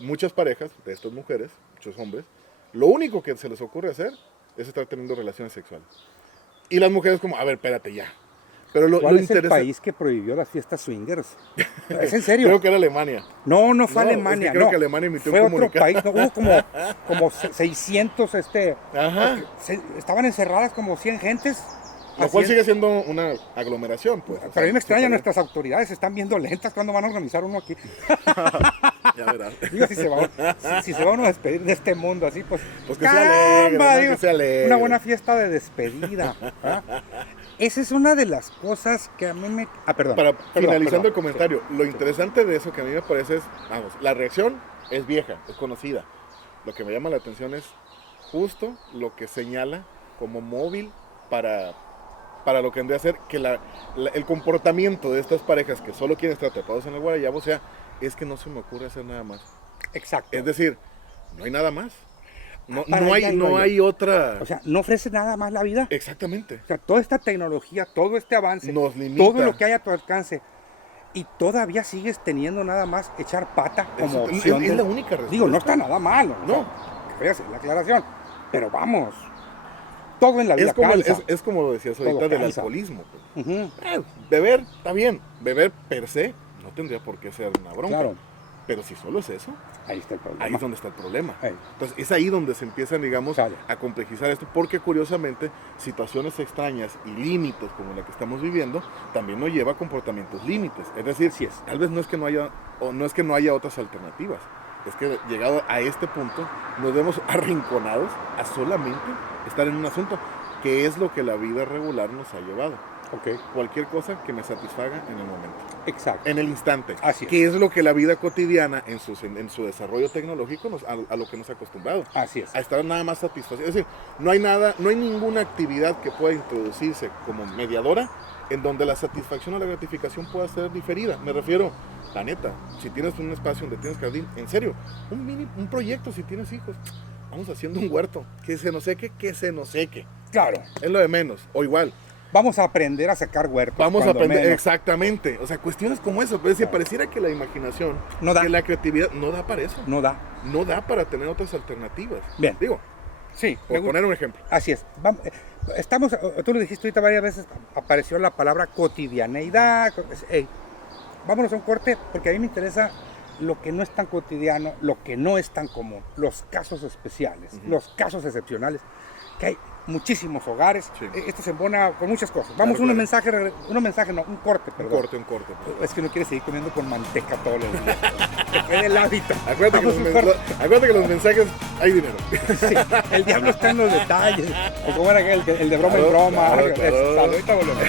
muchas parejas de estas mujeres, muchos hombres, lo único que se les ocurre hacer es estar teniendo relaciones sexuales. Y las mujeres como, a ver, espérate ya. Pero ¿Cuál es el país que prohibió las fiestas swingers? ¿Es en serio? Creo que era Alemania. No fue No, Alemania. es que creo no. que Alemania emitió fue un otro comunicado. país. No, hubo como 600, Ajá. estaban encerradas como 100 gentes. Lo cual Haciendo- sigue siendo una aglomeración, pues. o Pero sea, a mí me extraña, sí, nuestras autoridades se están viendo lentas cuando van a organizar uno aquí. Ya verás. Digo, si se va uno a despedir de este mundo así, pues. Pues que sea alegre, ¿no? digo, Que sea alegre. una buena fiesta de despedida. ¿ah? Esa es una de las cosas que a mí me. Perdón. Finalizando el perdón. comentario, lo interesante de eso que a mí me parece es, vamos, la reacción es vieja, es conocida. Lo que me llama la atención es justo lo que señala como móvil para lo que vendría a ser que el comportamiento de estas parejas que solo quieren estar atrapados en el guarayabo, o sea, es que no se me ocurre hacer nada más. Exacto. Es decir, no hay nada más. No Para allá iba yo. hay otra. O sea, no ofrece nada más la vida. Exactamente. O sea, toda esta tecnología, todo este avance, Nos limita. todo lo que hay a tu alcance, y todavía sigues teniendo nada más echar pata como Es opción. la única respuesta. Digo, no está nada malo. No. O sea, que voy a hacer la aclaración. Pero vamos, todo en la vida cansa. Es como lo decías ahorita Todo del cansa. alcoholismo. Pues. Ujú, Beber, está bien. Beber per se no tendría por qué ser una bronca. claro, Pero si solo es eso, ahí está el problema. ahí es donde está el problema. Ahí. Entonces es ahí donde se empiezan, digamos, Sale. a complejizar esto, porque curiosamente situaciones extrañas y límites como la que estamos viviendo también nos lleva a comportamientos límites. Es decir, Así es. tal vez no es que no haya otras alternativas. Es que llegado a este punto nos vemos arrinconados a solamente estar en un asunto, que es lo que la vida regular nos ha llevado. Ok, Cualquier cosa que me satisfaga en el momento, exacto. en el instante. Así es. Que es lo que la vida cotidiana en su desarrollo tecnológico a lo que nos ha acostumbrado. Así es. A estar nada más satisfacido. Es decir, no hay ninguna actividad que pueda introducirse como mediadora en donde la satisfacción o la gratificación pueda ser diferida. Me refiero, la neta, si tienes un espacio donde tienes jardín, en serio, un proyecto si tienes hijos, vamos haciendo un huerto, que se nos seque. Claro, Es lo de menos, o igual. vamos a aprender a sacar huertos. Vamos a cuando aprender, menos. exactamente. O sea, cuestiones como eso. Es decir, pareciera que la imaginación, No da. que la creatividad no da para eso. No da. No da para tener otras alternativas. Bien. Digo, Sí, me por gusta. poner un ejemplo. Así es. Estamos, tú lo dijiste ahorita varias veces, apareció la palabra cotidianeidad. Vámonos a un corte, porque a mí me interesa lo que no es tan cotidiano, lo que no es tan común, los casos especiales, los casos excepcionales, que hay muchísimos hogares. Sí. Esto se embona con muchas cosas. Vamos, Claro, un mensaje, no, un corte, Un perdón. corte. Es que no quiere seguir comiendo con manteca todo el día. Que quede el hábito. Acuérdate que, Vamos, un corte. acuérdate que los mensajes hay dinero. Sí, el diablo está en los detalles. O como era el de broma en Claro, broma. claro. Ahorita volvemos.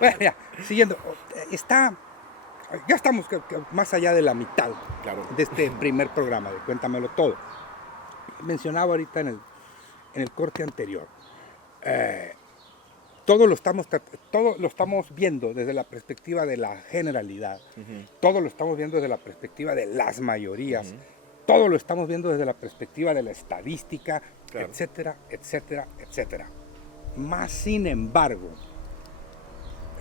Bueno, ya, siguiendo. Ya estamos más allá de la mitad Claro. de este primer programa de Cuéntamelo Todo. Mencionaba ahorita en el corte anterior. Todo lo estamos viendo desde la perspectiva de la generalidad. Todo lo estamos viendo desde la perspectiva de las mayorías. Todo lo estamos viendo desde la perspectiva de la estadística, Claro. etcétera, etcétera, etcétera. Más sin embargo,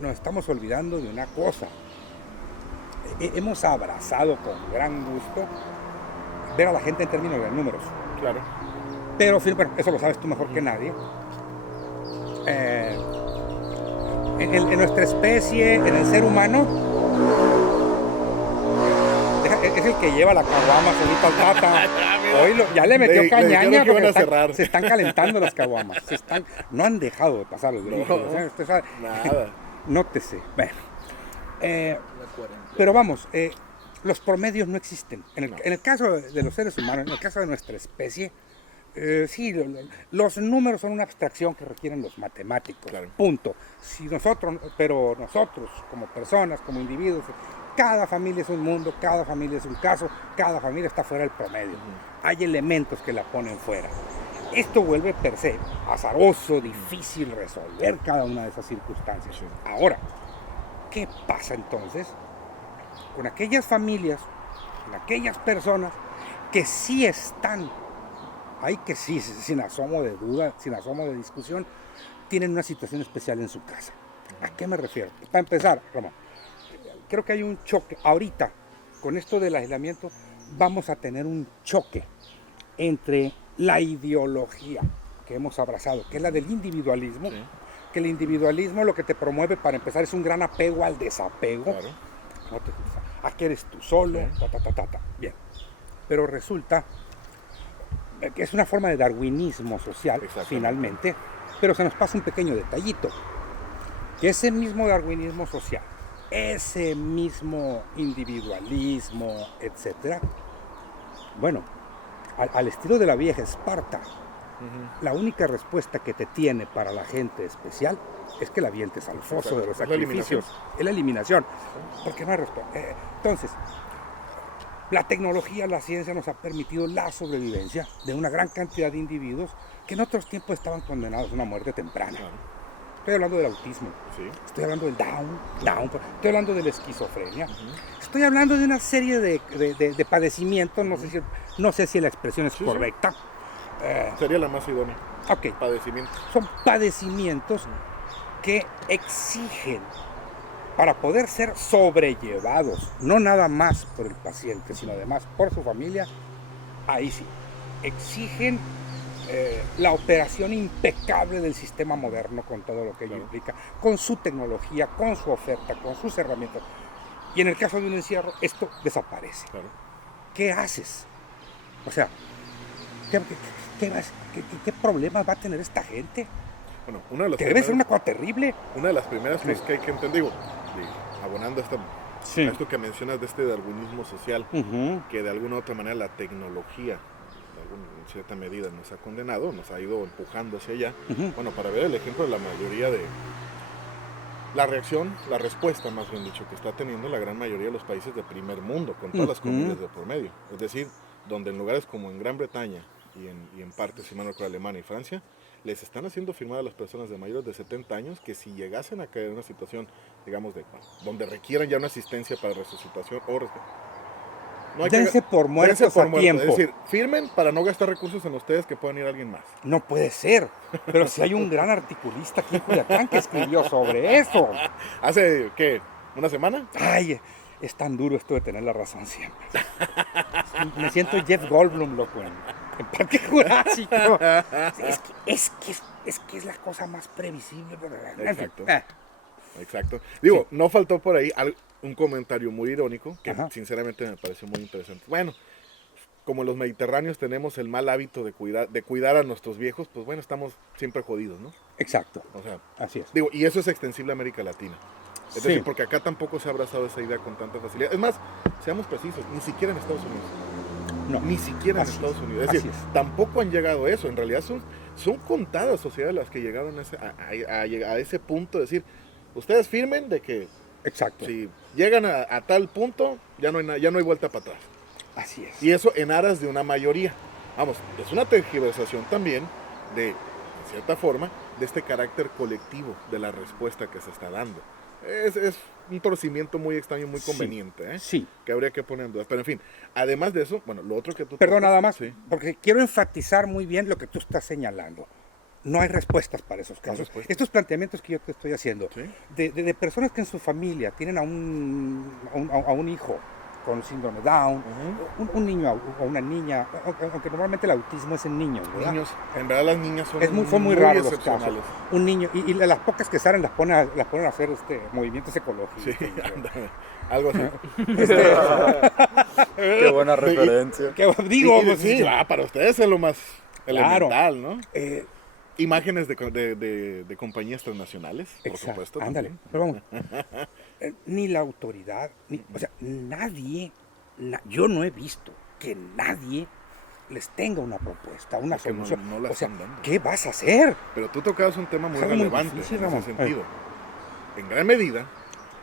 nos estamos olvidando de una cosa. Hemos abrazado con gran gusto ver a la gente en términos de números. Claro. Pero, bueno, eso lo sabes tú mejor que nadie. En nuestra especie, en el ser humano, es el que lleva la caguama solita al tata. Hoy ya le metió Le cañaña dijeron que iban a porque cerrar. se están calentando las caguamas. No han dejado de pasar los días. Usted sabe. Nada. Nótese. Bueno. Pero vamos, los promedios no existen. En el caso de los seres humanos, en el caso de nuestra especie, sí, los números son una abstracción que requieren los matemáticos. Claro. Punto. Pero nosotros, como personas, como individuos, cada familia es un mundo, cada familia es un caso, cada familia está fuera del promedio. Hay elementos que la ponen fuera. Esto vuelve per se azaroso, difícil resolver cada una de esas circunstancias. Sí. Ahora, ¿qué pasa entonces con aquellas familias, con aquellas personas que sí están, que sí, sin asomo de duda, sin asomo de discusión, tienen una situación especial en su casa? ¿A qué me refiero? Para empezar, Ramón, creo que hay un choque. Ahorita, con esto del aislamiento, vamos a tener un choque entre la ideología que hemos abrazado, que es la del individualismo, Sí. que el individualismo lo que te promueve para empezar es un gran apego al desapego. Claro. A que eres tú solo, Sí. Bien. Pero resulta que es una forma de darwinismo social, Exactamente. finalmente, pero se nos pasa un pequeño detallito, que ese mismo darwinismo social, ese mismo individualismo, etcétera, bueno, al estilo de la vieja Esparta, la única respuesta que te tiene para la gente especial es que la avientes al foso de los Es la sacrificios. Es la eliminación. Porque no hay respuesta. Entonces, la tecnología, la ciencia nos ha permitido la sobrevivencia de una gran cantidad de individuos que en otros tiempos estaban condenados a una muerte temprana. Claro. Estoy hablando del autismo, Sí. estoy hablando del Down, estoy hablando de la esquizofrenia, estoy hablando de una serie de padecimientos, no sé si la expresión es Sí, sí. correcta. Sería la más idónea. Ok, Padecimiento. son padecimientos que exigen, para poder ser sobrellevados, no nada más por el paciente, sino además por su familia, ahí sí, exigen la operación impecable del sistema moderno con todo lo que ello implica, con su tecnología, con su oferta, con sus herramientas. Y en el caso de un encierro, esto desaparece. Claro. ¿Qué haces? O sea, ¿qué problemas va a tener esta gente? Bueno, una de las Que debe ser una primeras, cosa terrible. una de las primeras cosas que hay que entender, abonando a esto que mencionas de este darwinismo social, que de alguna u otra manera la tecnología, en cierta medida, nos ha condenado, nos ha ido empujando hacia allá. Bueno, para ver el ejemplo de la mayoría de la reacción, la respuesta más bien dicho, que está teniendo la gran mayoría de los países de primer mundo, con todas las comunidades de por medio. Es decir, donde en lugares como en Gran Bretaña y en partes, si mal no recuerdo, Alemania y Francia, les están haciendo firmar a las personas de mayores de 70 años que si llegasen a caer en una situación, digamos, donde requieran ya una asistencia para resucitación o no hay Dense por muertos a tiempo. Es decir, firmen para no gastar recursos en ustedes que puedan ir a alguien más. No puede ser. Pero si hay un gran articulista aquí en Culiacán que escribió sobre eso. ¿Hace qué? ¿Una semana? Ay, es tan duro esto de tener la razón siempre. me siento Jeff Goldblum, loco, en Parque Jurásico. Es que es la cosa más previsible. En fin, Exacto. Exacto. Digo, no faltó por ahí un comentario muy irónico que sinceramente me pareció muy interesante. Bueno, como los mediterráneos tenemos el mal hábito de cuidar a nuestros viejos, pues bueno, estamos siempre jodidos, ¿no? Exacto. O sea, Así es. digo, y eso es extensible a América Latina. Es Sí. decir, porque acá tampoco se ha abrazado esa idea con tanta facilidad. Es más, seamos precisos, ni siquiera en Estados Unidos. No. Ni siquiera en Así Estados es, Unidos. Es así decir, es. tampoco han llegado a eso. En realidad son contadas sociedades las que llegaron a ese punto de decir, ustedes firmen de que Exacto. si llegan a tal punto, ya no hay vuelta para atrás. Así es. Y eso en aras de una mayoría. Vamos, es una tergiversación también de cierta forma, de este carácter colectivo de la respuesta que se está dando. Es un torcimiento muy extraño, muy conveniente, ¿eh? Sí. Que habría que poner en duda. Pero en fin, además de eso, bueno, lo otro que tú... Perdón, tocas, nada más, sí. porque quiero enfatizar muy bien lo que tú estás señalando. No hay respuestas para esos casos. respuestas. Estos planteamientos que yo te estoy haciendo, Sí. de personas que en su familia tienen a un hijo con síndrome Down, un niño o una niña, aunque normalmente el autismo es en niños, ¿verdad? Niños, en verdad las niñas Son muy raros los casos. excepcionales. Un niño, y las pocas que salen las ponen a hacer movimientos ecológicos. Sí, ándale, algo así. Qué buena referencia. Que digo, Sí, pues, sí, para ustedes es lo más Claro. elemental, ¿no? eh, Imágenes de compañías transnacionales, por exacto, supuesto. ándale. también. Pero vamos, ni la autoridad, o sea, nadie, yo no he visto que nadie les tenga una propuesta, una Es que solución. no la o sea, están dando. ¿qué vas a hacer? Pero tú tocabas un tema muy Es algo muy relevante difícil, en ese Ramón. sentido. En gran medida,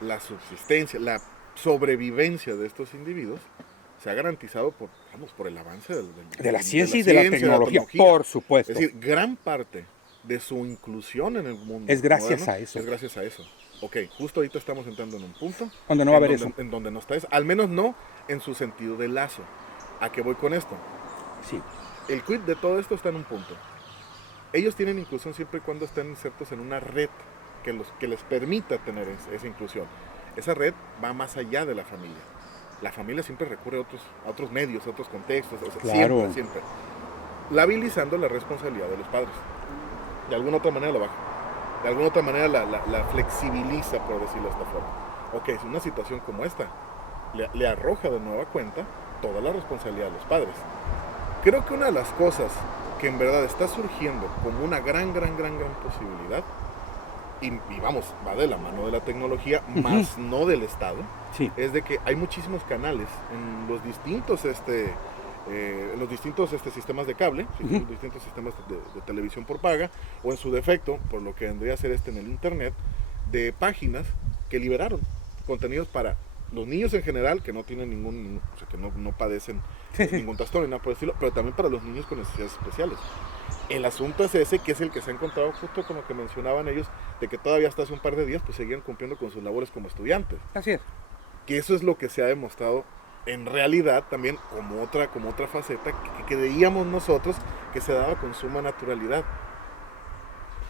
la subsistencia, la sobrevivencia de estos individuos se ha garantizado por el avance De la ciencia y de la tecnología, por supuesto. Es decir, gran parte de su inclusión en el mundo Es gracias moderno a eso. Es gracias a eso. Ok, justo ahorita estamos entrando en un punto Donde no va a en haber donde- eso. En donde no está eso. Al menos no en su sentido de lazo. ¿A qué voy con esto? Sí, El quid de todo esto está en un punto. Ellos tienen inclusión siempre y cuando estén insertos en una red que les permita tener esa inclusión. Esa red va más allá de la familia. La familia siempre recurre a otros medios, a otros contextos, o sea, Claro. siempre. Labilizando la responsabilidad de los padres. De alguna otra manera la baja. De alguna otra manera la flexibiliza, por decirlo de esta forma. Ok, es una situación como esta. Le arroja de nueva cuenta toda la responsabilidad de los padres. Creo que una de las cosas que en verdad está surgiendo como una gran posibilidad, y vamos, va de la mano de la tecnología, más no del Estado, sí. es de que hay muchísimos canales en los distintos sistemas de cable, en los distintos sistemas de televisión por paga, o en su defecto, por lo que vendría a ser en el internet, de páginas que liberaron contenidos para los niños en general, que no tienen o sea, que no padecen ningún trastorno, nada por decirlo, pero también para los niños con necesidades especiales. El asunto es ese, que es el que se ha encontrado justo con lo que mencionaban ellos, de que todavía hasta hace un par de días pues seguían cumpliendo con sus labores como estudiantes. Así es. Que eso es lo que se ha demostrado en realidad también como otra faceta que creíamos nosotros que se daba con suma naturalidad.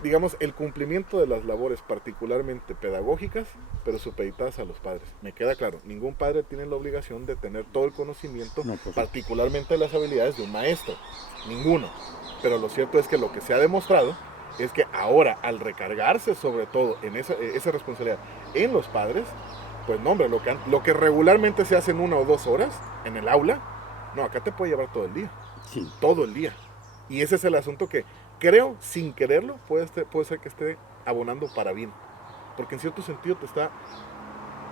Digamos, el cumplimiento de las labores particularmente pedagógicas, pero supeditadas a los padres. Me queda claro, ningún padre tiene la obligación de tener todo el conocimiento, No, pues, particularmente las habilidades de un maestro. Ninguno. Pero lo cierto es que lo que se ha demostrado es que ahora, al recargarse sobre todo en esa responsabilidad en los padres, pues no, hombre, lo que regularmente se hace en 1 o 2 horas en el aula, no, acá te puede llevar todo el día. Sí. Todo el día. Y ese es el asunto que creo, sin quererlo, puede ser que esté abonando para bien. Porque en cierto sentido te está,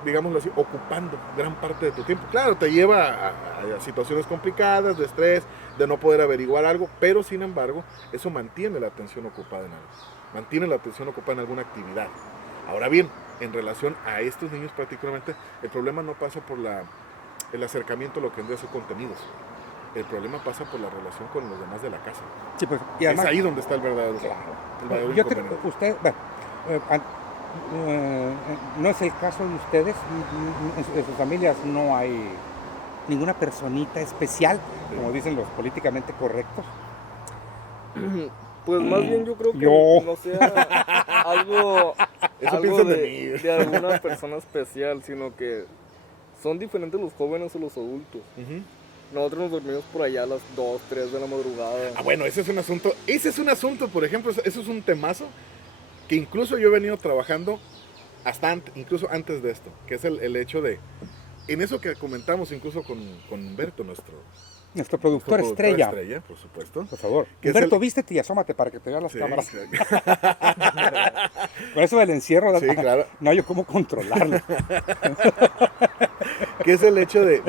digámoslo así, ocupando gran parte de tu tiempo. Claro, te lleva a situaciones complicadas, de estrés, de no poder averiguar algo, pero sin embargo, eso mantiene la atención ocupada en algo. Mantiene la atención ocupada en alguna actividad. Ahora bien, en relación a estos niños particularmente, el problema no pasa por el acercamiento a lo que vendría a ser contenidos. El problema pasa por la relación con los demás de la casa. Sí, pues, y además, Es ahí donde está el verdadero, claro. el verdadero Yo creo inconveniente. que usted, no es el caso de ustedes, en sus familias no hay ninguna personita especial, Sí. como dicen los políticamente correctos. Pues más bien yo creo que Yo. no sea algo, Eso algo piensan de mí. de alguna persona especial, sino que son diferentes los jóvenes o los adultos. Ujú. Nosotros nos dormimos por allá a las 2, 3 de la madrugada. Bueno, ese es un asunto, por ejemplo, eso es un temazo que incluso yo he venido trabajando incluso antes de esto, que es el hecho de, en eso que comentamos incluso con Humberto, Nuestro productor estrella. Por supuesto. Por favor. Que es Humberto, vístete y asómate para que te vean las Sí, cámaras. claro. Con eso del encierro, Sí, claro. no hay cómo controlarlo. Que es el hecho de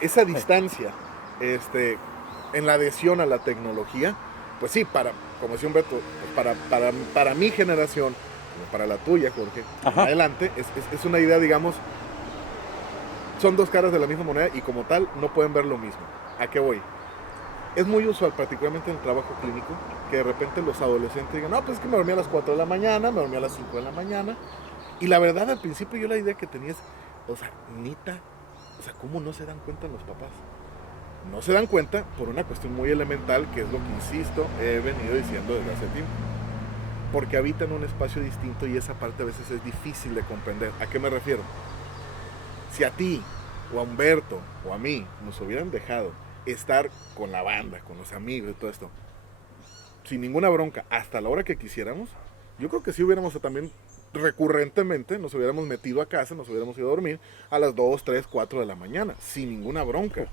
esa distancia en la adhesión a la tecnología. Pues sí, como decía Humberto, pues para mi generación, como para la tuya, Jorge, Ajá. adelante, es una idea, digamos, son dos caras de la misma moneda y como tal no pueden ver lo mismo. ¿A qué voy? Es muy usual, particularmente en el trabajo clínico, que de repente los adolescentes digan, no, pues es que me dormí a las 4 de la mañana, me dormí a las 5 de la mañana. Y la verdad, al principio yo la idea que tenía es, ¿cómo no se dan cuenta los papás? No se dan cuenta por una cuestión muy elemental, que es lo que, insisto, he venido diciendo desde hace tiempo. Porque habitan un espacio distinto y esa parte a veces es difícil de comprender. ¿A qué me refiero? Si a ti, o a Humberto, o a mí, nos hubieran dejado estar con la banda, con los amigos y todo esto, sin ninguna bronca, hasta la hora que quisiéramos, yo creo que sí hubiéramos también recurrentemente, nos hubiéramos metido a casa, nos hubiéramos ido a dormir a las 2, 3, 4 de la mañana, sin ninguna bronca.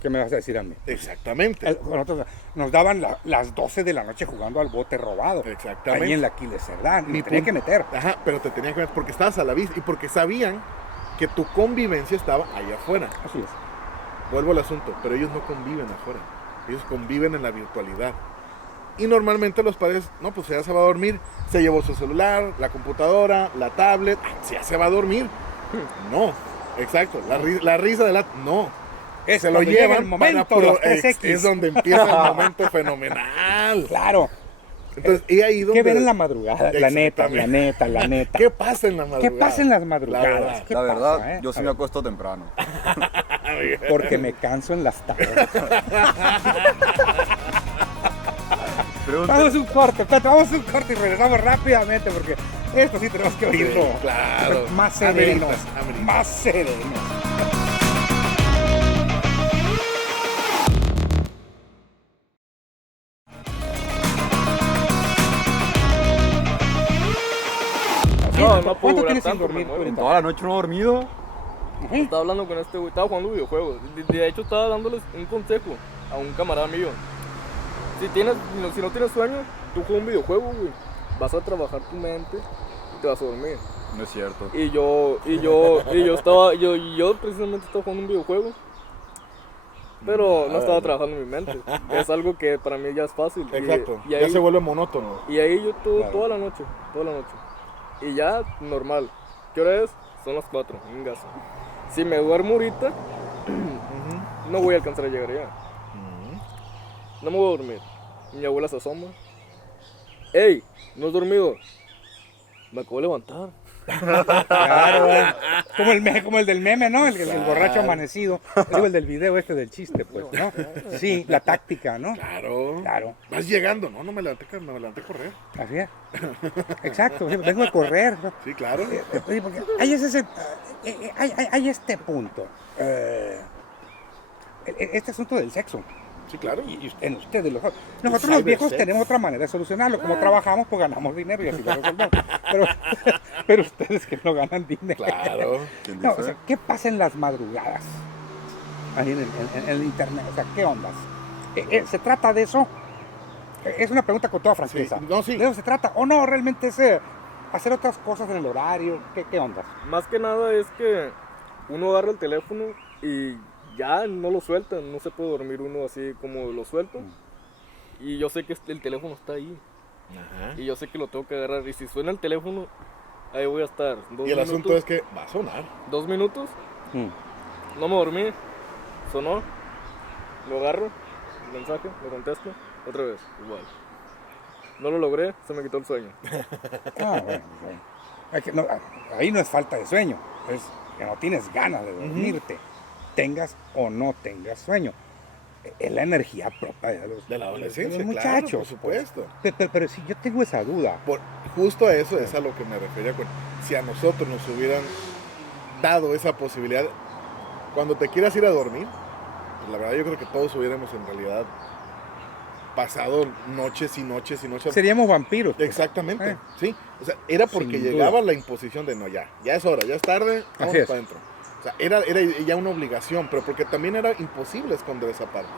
¿Qué me vas a decir a mí? Exactamente. Nosotros nos daban las 12 de la noche jugando al bote robado. Exactamente. Ahí en la Aquiles Cerdán. Ni Y tenía que meter. Ajá, pero te tenían que meter porque estabas a la vista y porque sabían que tu convivencia estaba allá afuera. Así es. Vuelvo al asunto, pero ellos no conviven afuera, ellos conviven en la virtualidad. Y normalmente los padres, no, pues ya se va a dormir, se llevó su celular, la computadora, la tablet, ya se va a dormir. No, exacto, la risa de no. Se lo cuando llega llevan el momento para de los 3X. es donde empieza el momento fenomenal. Claro. Entonces, y ahí donde... ¿Qué ver en la madrugada? La neta. ¿Qué pasa en la madrugada? ¿Qué pasa en las madrugadas? ¿Qué La verdad, pasa, yo sí me acuesto temprano. Porque me canso en las tardes. Vamos a un corte, espérate, vamos a un corte y regresamos rápidamente porque esto sí tenemos que oírlo. Sí, claro. Más serenos, Ameritas. más serenos. No puedo ¿Cuánto durar tienes sin tanto, dormir? me muero. Toda la noche no he dormido. Estaba hablando con este güey, estaba jugando videojuegos. De hecho, estaba dándoles un consejo a un camarada mío. Si no tienes sueño, tú juegas un videojuego, güey. Vas a trabajar tu mente y te vas a dormir. No es cierto. Yo precisamente estaba jugando un videojuego. Pero no estaba trabajando en mi mente. Es algo que para mí ya es fácil. Exacto, Y ahí, ya se vuelve monótono. y ahí yo Claro. toda la noche. Y ya, normal. ¿Qué hora es? Son las 4, un gaso. Si me duermo ahorita, no voy a alcanzar a llegar allá. No me voy a dormir. Mi abuela se asoma. ¡Ey! ¿No has dormido? Me acabo de levantar. Claro, como el del meme, ¿no? El borracho amanecido. Digo, el del video este del chiste, pues, ¿no? Sí, la táctica, ¿no? Claro. Vas llegando, no me levanté a correr. Así es. Exacto, vengo a correr, ¿no? Sí, claro. Oye, porque hay este punto. Este asunto del sexo. Sí, claro. Y en ustedes, nosotros los viejos tenemos otra manera de solucionarlo. Como trabajamos, pues ganamos dinero y así lo resolvemos. Pero ustedes que no ganan dinero. Claro. ¿Quién No, dice? o sea, ¿qué pasa en las madrugadas? Ahí en el internet, o sea, ¿qué ondas? ¿Se trata de eso? Es una pregunta con toda franqueza. Sí, no, sí. ¿De eso se trata? ¿O no? ¿Realmente es hacer otras cosas en el horario? ¿Qué ondas? Más que nada es que uno agarra el teléfono y ya no lo suelta. No se puede dormir uno así como lo suelto. Y yo sé que el teléfono está ahí. Ajá. Y yo sé que lo tengo que agarrar. Y si suena el teléfono, ahí voy a estar. Y el asunto es que va a sonar. 2 minutos, no me dormí, sonó, lo agarro, mensaje, lo contesto, otra vez, igual. No lo logré, se me quitó el sueño. Bueno. Ahí no es falta de sueño, es que no tienes ganas de dormirte, tengas o no tengas sueño. Es la energía propia De la adolescencia, de los claro, muchachos. por supuesto. Pero si yo tengo esa duda. Justo a eso es a lo que me refería. Si a nosotros nos hubieran dado esa posibilidad, cuando te quieras ir a dormir, pues la verdad yo creo que todos hubiéramos en realidad pasado noches y noches y noches. Seríamos vampiros. Pues. Exactamente, sí. O sea, era porque llegaba la imposición de no, ya es hora, ya es tarde, vamos para adentro. O sea, era ya una obligación, pero porque también era imposible esconder esa parte.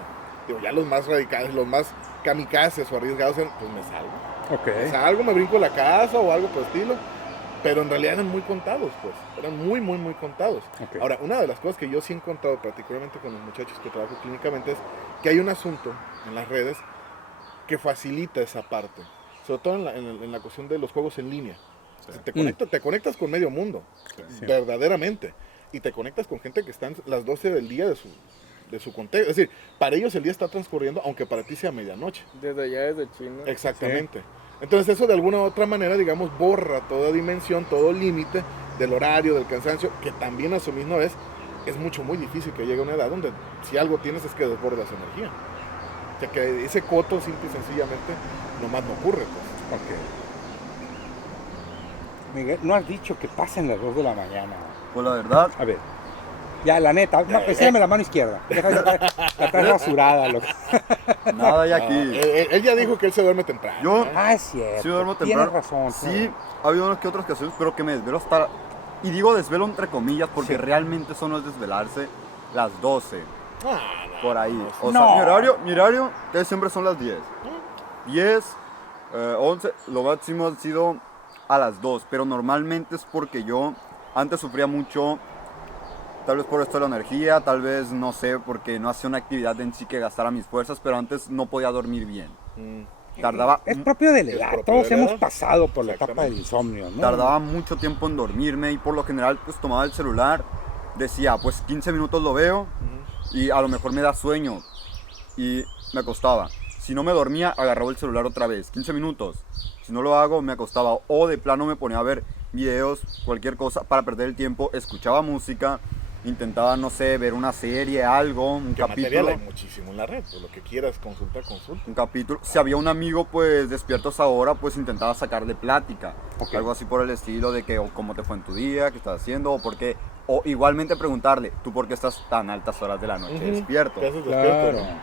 Digo, ya los más radicales, los más kamikazes o arriesgados, pues me salgo. Okay. Me salgo, me brinco la casa o algo por el estilo. Pero en realidad eran muy contados, pues. Eran muy, muy, muy contados. Okay. Ahora, una de las cosas que yo sí he encontrado, particularmente con los muchachos que trabajo clínicamente, es que hay un asunto en las redes que facilita esa parte. Sobre todo en la cuestión de los juegos en línea. Sí. Te conectas con medio mundo, sí. Verdaderamente. Y te conectas con gente que están las 12 del día de su contexto. Es decir, para ellos el día está transcurriendo, aunque para ti sea medianoche. Desde allá, desde China. Exactamente. Sí. Entonces eso de alguna u otra manera, digamos, borra toda dimensión, todo límite del horario, del cansancio, que también a su misma vez es muy difícil que llegue a una edad donde si algo tienes es que desbordas energía. O sea que ese coto simple y sencillamente nomás no ocurre. Pues. Okay. Miguel, no has dicho que pasen las 2 de la mañana. Pues la verdad. A ver. Ya, la neta, no, enséñame la mano izquierda. La traes rasurada, loco. Nada hay aquí. Él ya dijo que él se duerme temprano. Yo es cierto. Sí duermo temprano. Tienes razón. Sí, ha habido unas que otras ocasiones, pero que me desvelo hasta... Y digo desvelo entre comillas, porque realmente eso no es desvelarse, las 12. Por ahí. O sea, mi horario siempre son las 10. 10, 11, lo máximo ha sido a las 2. Pero normalmente es porque yo antes sufría mucho... Tal vez por esto de la energía, tal vez, no sé, porque no hacía una actividad en sí que gastara mis fuerzas, pero antes no podía dormir bien. Tardaba... Es propio de la edad, todos hemos pasado por la etapa del insomnio, ¿no? Tardaba mucho tiempo en dormirme y por lo general pues tomaba el celular, decía pues 15 minutos lo veo y a lo mejor me da sueño y me acostaba. Si no me dormía, agarraba el celular otra vez, 15 minutos. Si no lo hago, me acostaba o de plano me ponía a ver videos, cualquier cosa para perder el tiempo, escuchaba música. Intentaba, no sé, ver una serie, algo, un capítulo. Material hay muchísimo en la red, pues lo que quieras, consulta. Un capítulo. Si había un amigo, pues, despierto a esa hora, pues intentaba sacarle plática. Okay. Algo así por el estilo de que, o cómo te fue en tu día, qué estás haciendo, o por qué. O igualmente preguntarle, ¿tú por qué estás tan altas horas de la noche despierto? ¿Qué haces despierto? Claro.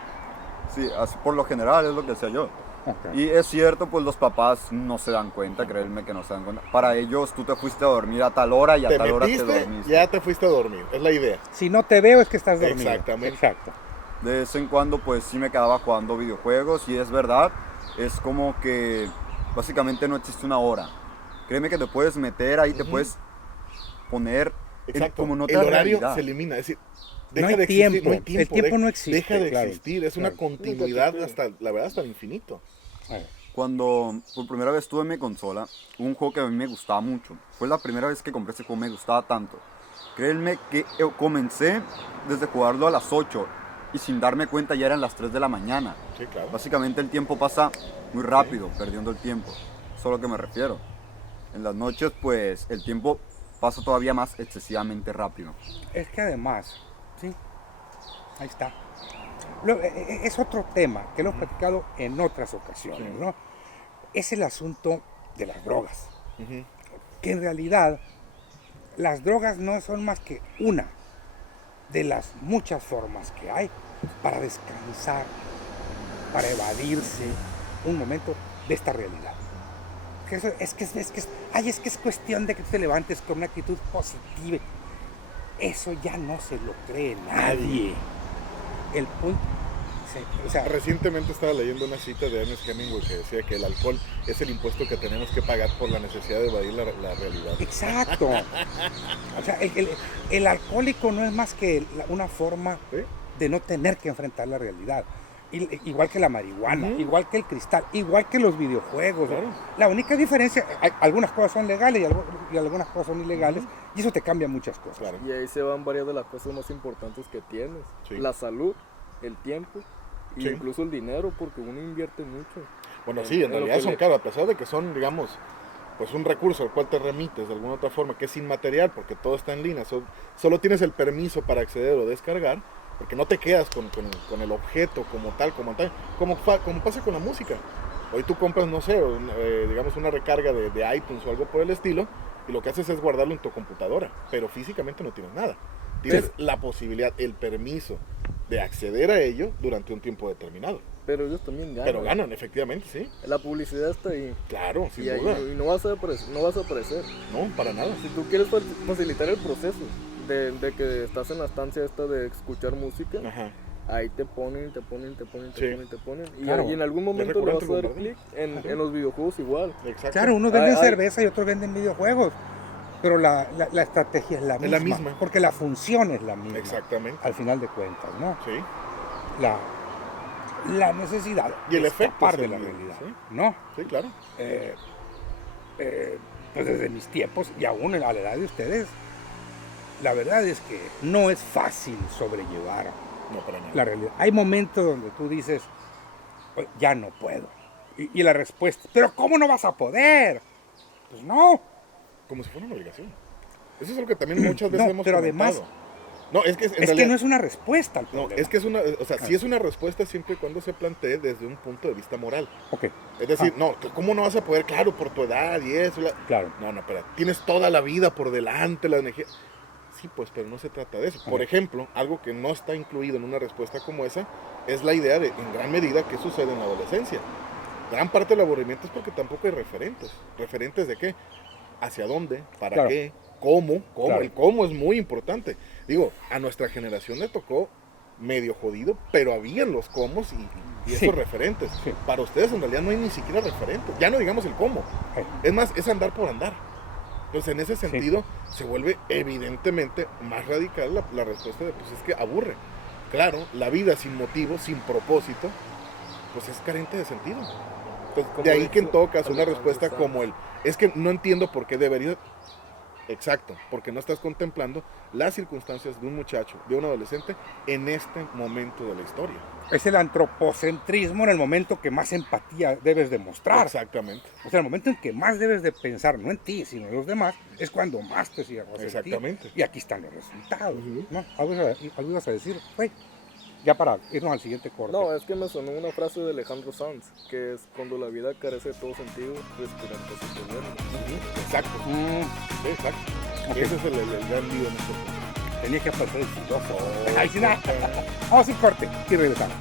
Sí, así por lo general es lo que hacía yo. Okay. Y es cierto, pues los papás no se dan cuenta, créeme que no se dan cuenta. Para ellos, tú te fuiste a dormir a tal hora y a tal hora te dormiste. Ya te fuiste a dormir, es la idea. Si no te veo es que estás dormido. Exactamente. Exacto. De vez en cuando, pues sí me quedaba jugando videojuegos y es verdad, es como que básicamente no existe una hora. Créeme que te puedes meter ahí, te puedes poner como nota el horario realidad. Se elimina, es decir, no hay tiempo, el tiempo no existe. Deja de existir, es una continuidad hasta, la verdad, hasta el infinito. Cuando por primera vez tuve mi consola, un juego que a mí me gustaba mucho. Fue la primera vez que compré ese juego, me gustaba tanto. Créanme que comencé desde jugarlo a las 8 y sin darme cuenta ya eran las 3 de la mañana. Sí, claro. Básicamente el tiempo pasa muy rápido, perdiendo el tiempo. Eso es a lo que me refiero. En las noches, pues, el tiempo pasa todavía más excesivamente rápido. Es que además, sí, ahí está. Es otro tema que lo hemos platicado en otras ocasiones, ¿no? Es el asunto de las drogas. Que en realidad las drogas no son más que una de las muchas formas que hay para descansar, para evadirse un momento de esta realidad. Es que es cuestión de que te levantes con una actitud positiva. Eso ya no se lo cree nadie. El punto, o sea, recientemente estaba leyendo una cita de Ernest Hemingway que decía que el alcohol es el impuesto que tenemos que pagar por la necesidad de evadir la realidad. Exacto. O sea, el alcohólico no es más que una forma de no tener que enfrentar la realidad. Igual que la marihuana, igual que el cristal, igual que los videojuegos. Claro. La única diferencia, algunas cosas son legales y algunas cosas son ilegales, y eso te cambia muchas cosas. Claro. Y ahí se van varias de las cosas más importantes que tienes. Sí. La salud, el tiempo, e incluso el dinero, porque uno invierte mucho. Bueno, sí, en realidad son caros, a pesar de que son, digamos, pues un recurso al cual te remites de alguna otra forma, que es inmaterial, porque todo está en línea, solo tienes el permiso para acceder o descargar, porque no te quedas con el objeto como pasa con la música. Hoy tú compras, no sé, digamos una recarga de iTunes o algo por el estilo, y lo que haces es guardarlo en tu computadora, pero físicamente no tienes nada. Tienes la posibilidad, el permiso de acceder a ello durante un tiempo determinado. Pero ellos también ganan. Pero ganan, efectivamente, sí. La publicidad está ahí. Claro, sin Y ahí duda. y no vas a aparecer. No, para nada. Si tú quieres facilitar el proceso de que estás en la estancia esta de escuchar música, Ajá. ahí te ponen. Sí. Y, Claro. y en algún momento le vas a dar recurrente clic. En los videojuegos igual. Exacto. Claro, unos venden Ay, cerveza y otros venden videojuegos, pero la estrategia es la misma. Es la misma. Porque la función es la misma. Exactamente. Al final de cuentas, ¿no? Sí. La necesidad Y el de efecto escapar es de el la mismo, realidad, ¿sí? ¿no? Sí, claro. Pues desde mis tiempos y aún a la edad de ustedes, la verdad es que no es fácil sobrellevar No, para nada. la realidad. Hay momentos donde tú dices, "Oye, ya no puedo". Y la respuesta, ¿pero cómo no vas a poder? Pues no. Como si fuera una obligación. Eso es lo que también muchas veces No, hemos pero comentado. además, No, es que en Es que realidad- no es una respuesta al No, problema. es que es una, o sea, sí es una respuesta siempre y cuando se plantee desde un punto de vista moral. Ok, Es decir, no, ¿cómo no vas a poder? Claro, por tu edad y eso. claro. No, espera, tienes toda la vida por delante, la energía. Sí, pues, pero no se trata de eso. Por ejemplo, algo que no está incluido en una respuesta como esa es la idea de, en gran medida, qué sucede en la adolescencia. Gran parte del aburrimiento es porque tampoco hay referentes. ¿Referentes de qué? ¿Hacia dónde? ¿Para Claro. qué? ¿Cómo? ¿Cómo? Claro. El cómo es muy importante. Digo, a nuestra generación le tocó medio jodido, pero habían los cómo y esos Sí. referentes. Sí. Para ustedes en realidad no hay ni siquiera referentes. Ya no digamos el cómo. Es más, es andar por andar. Entonces, en ese sentido, se vuelve evidentemente más radical la respuesta de, pues es que aburre. Claro, la vida sin motivo, sin propósito, pues es carente de sentido. Entonces, Como de ahí que en dijo todo caso una Alejandro respuesta Sanz. como el, es que no entiendo por qué debería... Exacto, porque no estás contemplando las circunstancias de un muchacho, de un adolescente, en este momento de la historia. Es el antropocentrismo en el momento que más empatía debes demostrar. Exactamente. O sea, el momento en que más debes de pensar, no en ti, sino en los demás, es cuando más te cierras en ti. Exactamente. Y aquí están los resultados. Ujú. ¿No? ¿Algo ibas a decir? Güey, ya para irnos al siguiente corte. No, es que me sonó una frase de Alejandro Sanz, que es cuando la vida carece de todo sentido, respirar te hace bueno. Exacto. Sí, exacto. Ok. Ese es el gran lío en este punto. Tenía que aparecer el filósofo. Ay, sí, nada. Vamos a ir corte y regresamos.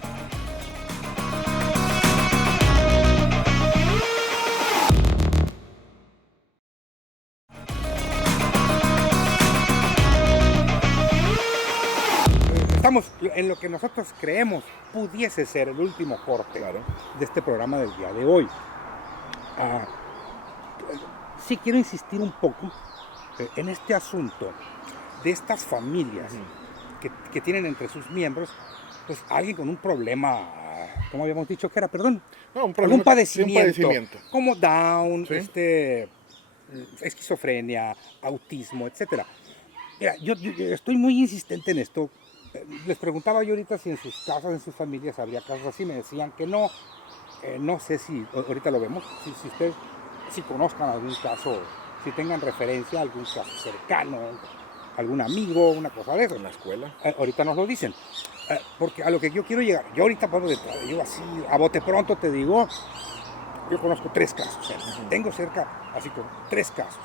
Estamos en lo que nosotros creemos pudiese ser el último corte Claro. de este programa del día de hoy. Sí quiero insistir un poco en este asunto de estas familias que tienen entre sus miembros pues alguien con un problema, como habíamos dicho que era, perdón, No, un algún sí, padecimiento, un padecimiento. como Down, Sí. esquizofrenia, autismo, etcétera. Mira, yo estoy muy insistente en esto. Les preguntaba yo ahorita si en sus casas, en sus familias habría casos así, me decían que no. No sé si ahorita lo vemos, si ustedes si conozcan algún caso, si tengan referencia a algún caso cercano, algún amigo, una cosa de eso. En la escuela. Ahorita nos lo dicen. Porque a lo que yo quiero llegar, yo ahorita puedo de entrada, yo así, a bote pronto te digo, yo conozco 3 casos, tengo cerca, así como 3 casos.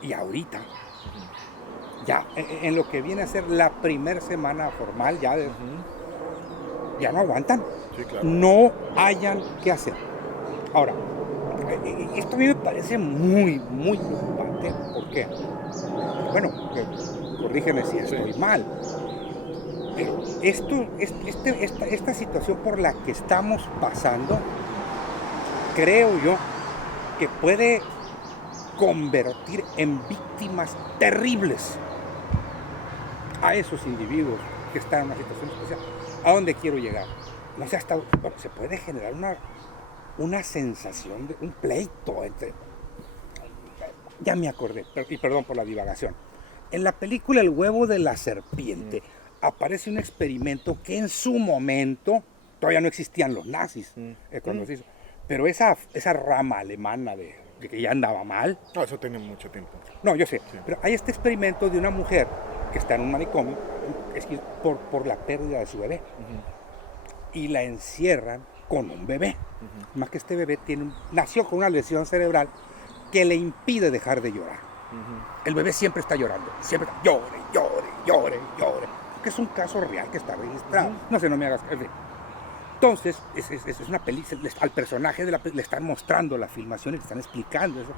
Y ahorita, ya en lo que viene a ser la primera semana formal, ya no aguantan, Sí, claro. no hayan qué hacer. Ahora, esto a mí me parece muy, muy preocupante. ¿Por qué? Bueno, corrígeme si estoy mal. Pero esta situación por la que estamos pasando, creo yo que puede convertir en víctimas terribles a esos individuos que están en una situación especial. ¿A dónde quiero llegar? No sé, hasta bueno, se puede generar una sensación de un pleito entre... Ya me acordé, y perdón por la divagación. En la película El huevo de la serpiente aparece un experimento que en su momento todavía no existían los nazis cuando se hizo. Pero esa rama alemana de que ya andaba mal. No, eso tiene mucho tiempo. No, yo sé. Pero hay este experimento de una mujer que está en un manicomio por la pérdida de su bebé. Y la encierran con un bebé. Más que este bebé nació con una lesión cerebral que le impide dejar de llorar. El bebé siempre está llorando, siempre está, llore. porque es un caso real que está registrado. No sé, no me hagas... En fin. Entonces, es una película, al personaje le están mostrando la filmación y le están explicando eso.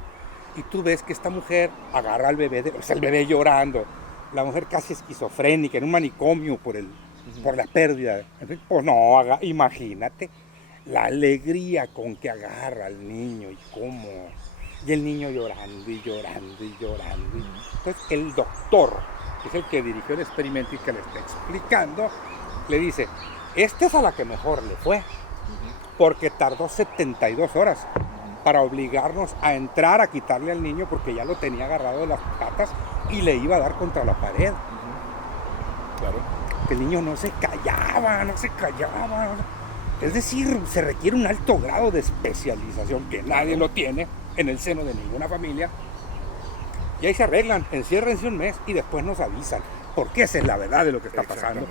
Y tú ves que esta mujer agarra al bebé, o sea, el bebé llorando, la mujer casi esquizofrénica, en un manicomio por la pérdida. En fin, pues no, imagínate la alegría con que agarra al niño y cómo... Y el niño llorando y llorando y llorando. Entonces el doctor, que es el que dirigió el experimento y que le está explicando, le dice, esta es a la que mejor le fue, porque tardó 72 horas para obligarnos a entrar a quitarle al niño porque ya lo tenía agarrado de las patas y le iba a dar contra la pared. Claro. Que el niño no se callaba. Es decir, se requiere un alto grado de especialización que nadie lo tiene en el seno de ninguna familia. Y ahí se arreglan, enciérrense un mes y después nos avisan, porque esa es la verdad de lo que está pasando.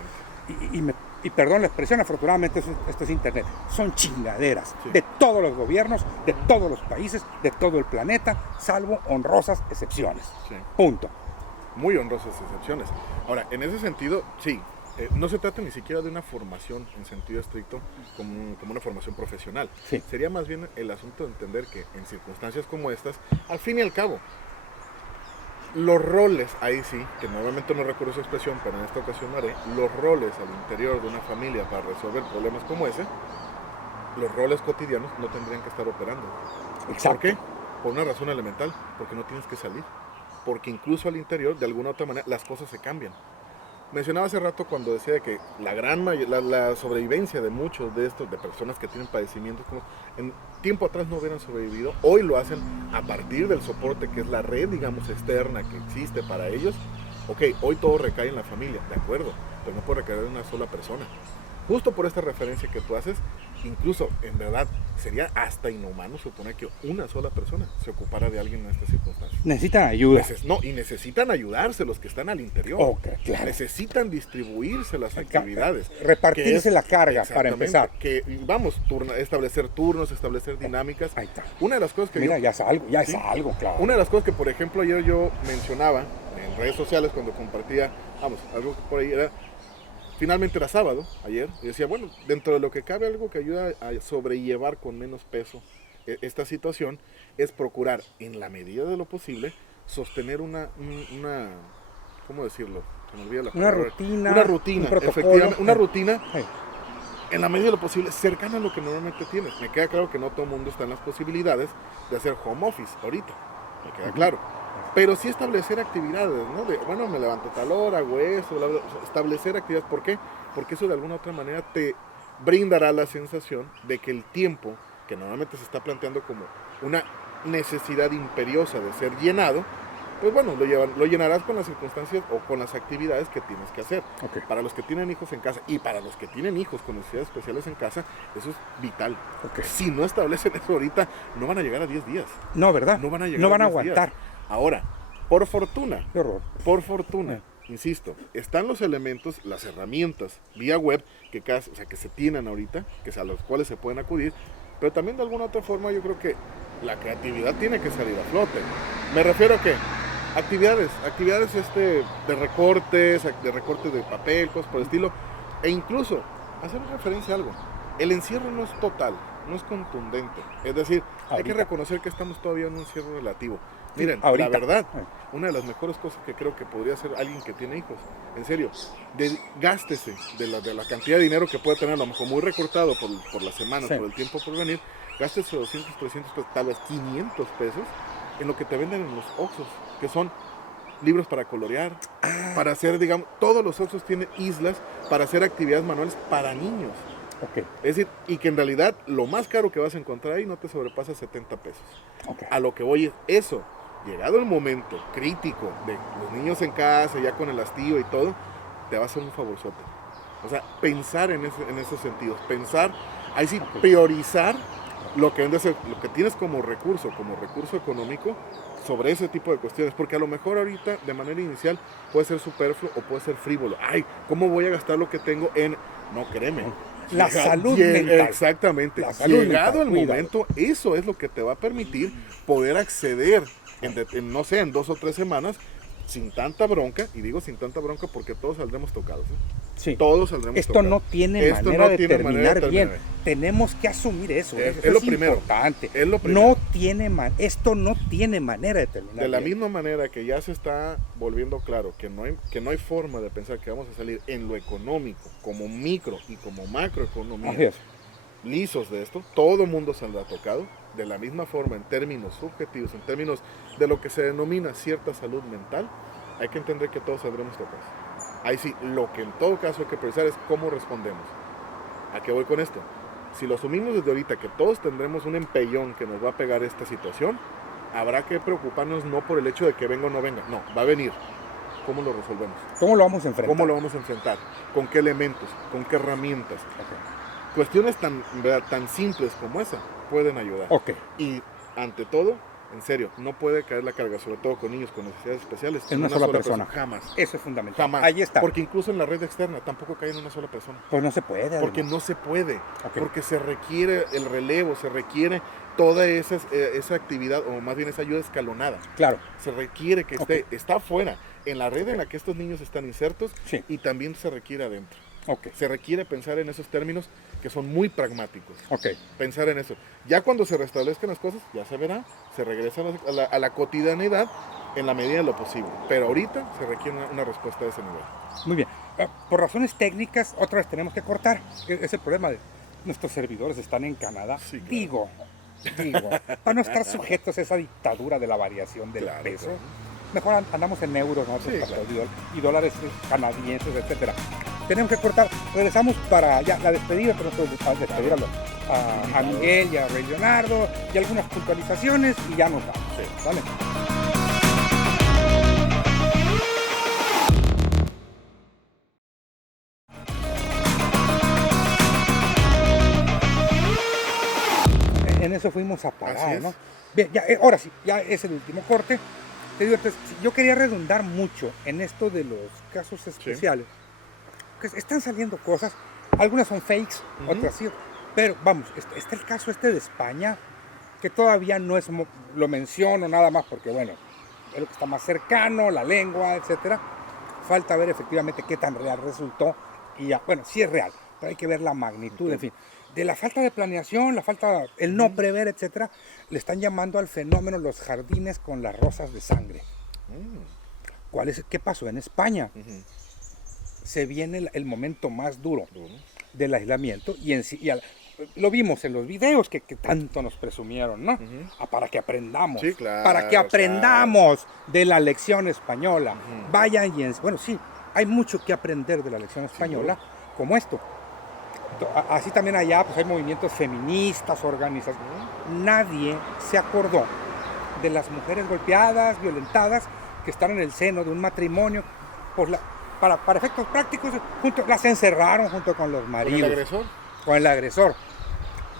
Y perdón la expresión, afortunadamente esto es internet, son chingaderas de todos los gobiernos, de todos los países, de todo el planeta, salvo honrosas excepciones. Sí. Punto. Muy honrosas excepciones. Ahora, en ese sentido, sí, no se trata ni siquiera de una formación en sentido estricto como una formación profesional. Sí. Sería más bien el asunto de entender que en circunstancias como estas, al fin y al cabo, los roles, ahí sí, que normalmente no recuerdo esa expresión, pero en esta ocasión lo haré, los roles al interior de una familia para resolver problemas como ese, los roles cotidianos no tendrían que estar operando. Exacto. ¿Por qué? Por una razón elemental, porque no tienes que salir. Porque incluso al interior, de alguna u otra manera, las cosas se cambian. Mencionaba hace rato cuando decía que la sobrevivencia de muchos de estos, de personas que tienen padecimientos, como en tiempo atrás no hubieran sobrevivido, hoy lo hacen a partir del soporte que es la red, digamos, externa que existe para ellos. Ok, hoy todo recae en la familia, de acuerdo, pero no puede recaer en una sola persona. Justo por esta referencia que tú haces, incluso en verdad sería hasta inhumano suponer que una sola persona se ocupara de alguien en estas circunstancias. Necesitan ayuda. Y necesitan ayudarse los que están al interior. Okay, claro. Necesitan distribuirse las actividades. Repartirse la carga para empezar. Que vamos, establecer turnos, establecer dinámicas. Ahí está. Una de las cosas que Mira, yo, ya es algo, claro. Una de las cosas que, por ejemplo, ayer yo mencionaba en redes sociales cuando compartía, algo que por ahí era, finalmente era sábado, ayer, y decía, bueno, dentro de lo que cabe, algo que ayuda a sobrellevar con menos peso esta situación es procurar, en la medida de lo posible, sostener una ¿cómo decirlo? Se me olvida la palabra. Una rutina, efectivamente, una rutina, en la medida de lo posible, cercana a lo que normalmente tienes. Me queda claro que no todo el mundo está en las posibilidades de hacer home office ahorita, me queda claro. Pero sí establecer actividades, ¿no? Bueno, me levanto a tal hora, hago eso, bla, bla, establecer actividades. ¿Por qué? Porque eso de alguna u otra manera te brindará la sensación de que el tiempo, que normalmente se está planteando como una necesidad imperiosa de ser llenado, pues bueno, lo llenarás con las circunstancias o con las actividades que tienes que hacer. Okay. Para los que tienen hijos en casa y para los que tienen hijos con necesidades especiales en casa, eso es vital. Okay. Si no establecen eso ahorita, no van a llegar a 10 días. No, ¿verdad? No van a llegar no van a 10 aguantar. días. Ahora, por fortuna, Qué horror. insisto, están los elementos, las herramientas vía web que se tienen ahorita, a los cuales se pueden acudir, pero también de alguna otra forma yo creo que la creatividad tiene que salir a flote. Me refiero a que actividades de recortes de papel, cosas por el estilo, e incluso hacer referencia a algo. El encierro no es total, no es contundente. Es decir, hay que reconocer que estamos todavía en un encierro relativo. Miren, la verdad, una de las mejores cosas que creo que podría hacer alguien que tiene hijos, en serio, gástese de la cantidad de dinero que puede tener, a lo mejor muy recortado por las semanas, por el tiempo por venir, gástese 200, 300 pesos, tal vez 500 pesos en lo que te venden en los Oxxos, que son libros para colorear, para hacer, digamos, todos los Oxxos tienen islas para hacer actividades manuales para niños. Okay. Es decir, y que en realidad lo más caro que vas a encontrar ahí no te sobrepasa 70 pesos. Okay. A lo que voy es eso. Llegado el momento crítico de los niños en casa, ya con el hastío y todo, te va a hacer un favorzote. O sea, pensar en esos sentidos, ahí sí, priorizar lo que tienes como recurso económico sobre ese tipo de cuestiones, porque a lo mejor ahorita de manera inicial puede ser superfluo o puede ser frívolo. Ay, ¿cómo voy a gastar lo que tengo en...? No, créeme. La salud mental. Exactamente. Llegado el momento, eso es lo que te va a permitir poder acceder en 2 o 3 semanas sin tanta bronca, y digo sin tanta bronca porque todos saldremos tocados, ¿eh? Sí. Todos saldremos Esto tocados. no tiene Esto manera no de tiene terminar manera de bien. terminar bien. Tenemos que asumir eso. Es Eso lo es primero. importante. Es lo primero. No tiene esto no tiene manera de terminar De la bien. misma manera que ya se está volviendo claro que no hay forma de pensar que vamos a salir en lo económico, como micro y como macroeconomía, Así es. lisos de esto, todo el mundo saldrá tocado. De la misma forma, en términos subjetivos, en términos de lo que se denomina cierta salud mental, hay que entender que todos saldremos tocados. Ahí sí, lo que en todo caso hay que pensar es cómo respondemos. ¿A qué voy con esto? Si lo asumimos desde ahorita que todos tendremos un empellón que nos va a pegar esta situación, habrá que preocuparnos no por el hecho de que venga o no venga, no, va a venir. ¿Cómo lo resolvemos? ¿Cómo lo vamos a enfrentar? ¿Cómo lo vamos a enfrentar? ¿Con qué elementos? ¿Con qué herramientas? Ok. Cuestiones tan simples como esa pueden ayudar. Ok. Y ante todo, en serio, no puede caer la carga, sobre todo con niños con necesidades especiales, En una sola persona. Jamás. Eso es fundamental. Jamás. Ahí está. Porque incluso en la red externa tampoco cae en una sola persona. Pues no se puede. Porque además. no se puede. Ok. Porque se requiere el relevo, se requiere toda esa actividad, o más bien esa ayuda escalonada. Claro. Se requiere que está afuera, en la red en la que estos niños están insertos, Sí. y también se requiere adentro. Ok. Se requiere pensar en esos términos que son muy pragmáticos. Ok. Pensar en eso. Ya cuando se restablezcan las cosas, ya se verá, se regresa a la cotidianidad en la medida de lo posible. Pero ahorita se requiere una respuesta de ese nivel. Muy bien. Por razones técnicas, otra vez tenemos que cortar. Es el problema de nuestros servidores están en Canadá. Sí, claro. Digo, para no estar sujetos a esa dictadura de la variación del Claro, peso. claro. Mejor andamos en euros, nosotros, Sí, Pastor, claro. y dólares canadienses, etcétera. Tenemos que cortar. Regresamos para ya la despedida, pero para despedir a Miguel y a Rey Leonardo y algunas puntualizaciones y ya nos vamos. Sí. ¿Vale? En eso fuimos a Así parar, es. ¿no? Bien, ya, ahora sí, ya es el último corte. Te digo, entonces, yo quería redundar mucho en esto de los casos especiales. Que están saliendo cosas, algunas son fakes, Ujú. otras sí. Pero vamos, está el caso de España, que todavía no es, lo menciono nada más porque, bueno, es lo que está más cercano, la lengua, etcétera. Falta ver efectivamente qué tan real resultó. Y ya, bueno, sí es real, pero hay que ver la magnitud, en fin. De la falta de planeación, el no prever, etcétera, le están llamando al fenómeno los jardines con las rosas de sangre. ¿Qué pasó en España? Ujú. Se viene el momento más duro del aislamiento lo vimos en los videos que tanto nos presumieron, ¿no? Para que aprendamos, Sí, claro, para que aprendamos de la lección española. Vayan bueno, sí, hay mucho que aprender de la lección española, como esto. Así también allá pues hay movimientos feministas, organizaciones. Nadie se acordó de las mujeres golpeadas, violentadas, que están en el seno de un matrimonio, para efectos prácticos, las encerraron junto con los ¿Con maridos. el agresor? Con el agresor.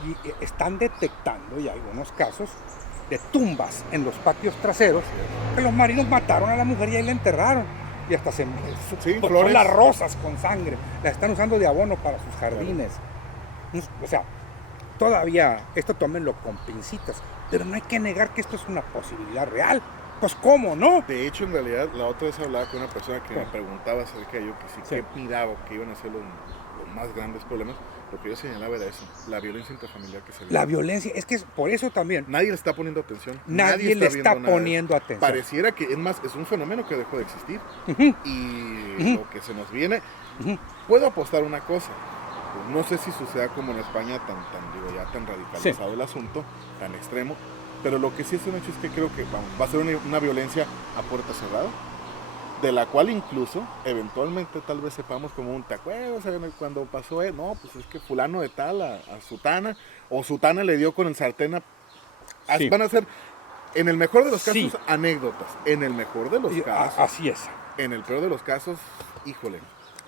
Y están detectando, y algunos casos, de tumbas en los patios traseros, que los maridos mataron a la mujer y ahí la enterraron. Y hasta Sí, son flores. las rosas con sangre, las están usando de abono para sus jardines. O sea, todavía esto tómenlo con pincitas, pero no hay que negar que esto es una posibilidad real. Pues cómo, ¿no? De hecho, en realidad, la otra vez hablaba con una persona que me preguntaba acerca de ello, que sí, Sí. qué miraba, que iban a ser los más grandes problemas. Lo que yo señalaba era eso, la violencia intrafamiliar que se ve. La violencia, es que por eso también Nadie le está poniendo atención. nadie le está viendo nada. poniendo atención. Pareciera que, es más, es un fenómeno que dejó de existir. Ujú. Y lo que se nos viene, Ujú. puedo apostar una cosa. No sé si suceda como en España, tan radicalizado el asunto, tan extremo. Pero lo que sí es un hecho es que creo que va a ser una violencia a puerta cerrada, de la cual incluso, eventualmente, tal vez sepamos como un tacueo, o sea, cuando pasó, no, pues es que fulano de tal a sutana, o sutana le dio con el sartén Sí. Van a ser, en el mejor de los casos, Sí. anécdotas. En el mejor de los casos, Así es. en el peor de los casos, híjole.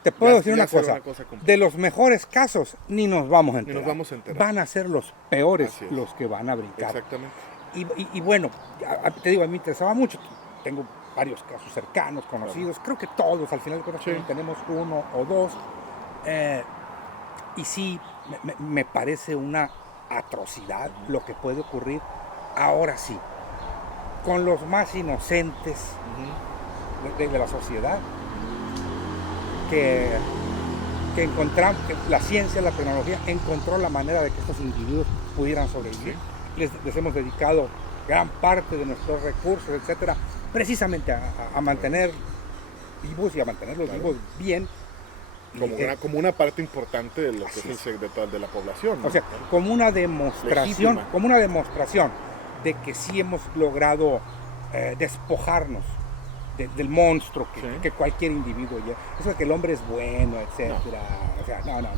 Te puedo Ya- decir ya una será cosa, una cosa complicada. de los mejores casos ni nos vamos a Ni enterar. nos vamos a enterar. Van a ser los peores Así es. los que van a brincar. Exactamente. Y bueno, te digo, a mí me interesaba mucho. Tengo varios casos cercanos, conocidos. Creo que todos, al final de cuentas, Sí. tenemos uno o dos. Y sí, me parece una atrocidad lo que puede ocurrir. Ahora sí, con los más inocentes, de la sociedad, que encontramos, que la ciencia, la tecnología encontró la manera de que estos individuos pudieran sobrevivir. Les hemos dedicado gran parte de nuestros recursos, etcétera, precisamente a mantener vivos y a mantenerlos vivos bien. Como una parte importante de lo que es el sector de la población, ¿no? O sea, como una demostración, Legítima. De que sí hemos logrado despojarnos del monstruo que cualquier individuo lleva. Eso de que el hombre es bueno, etcétera. O sea, no.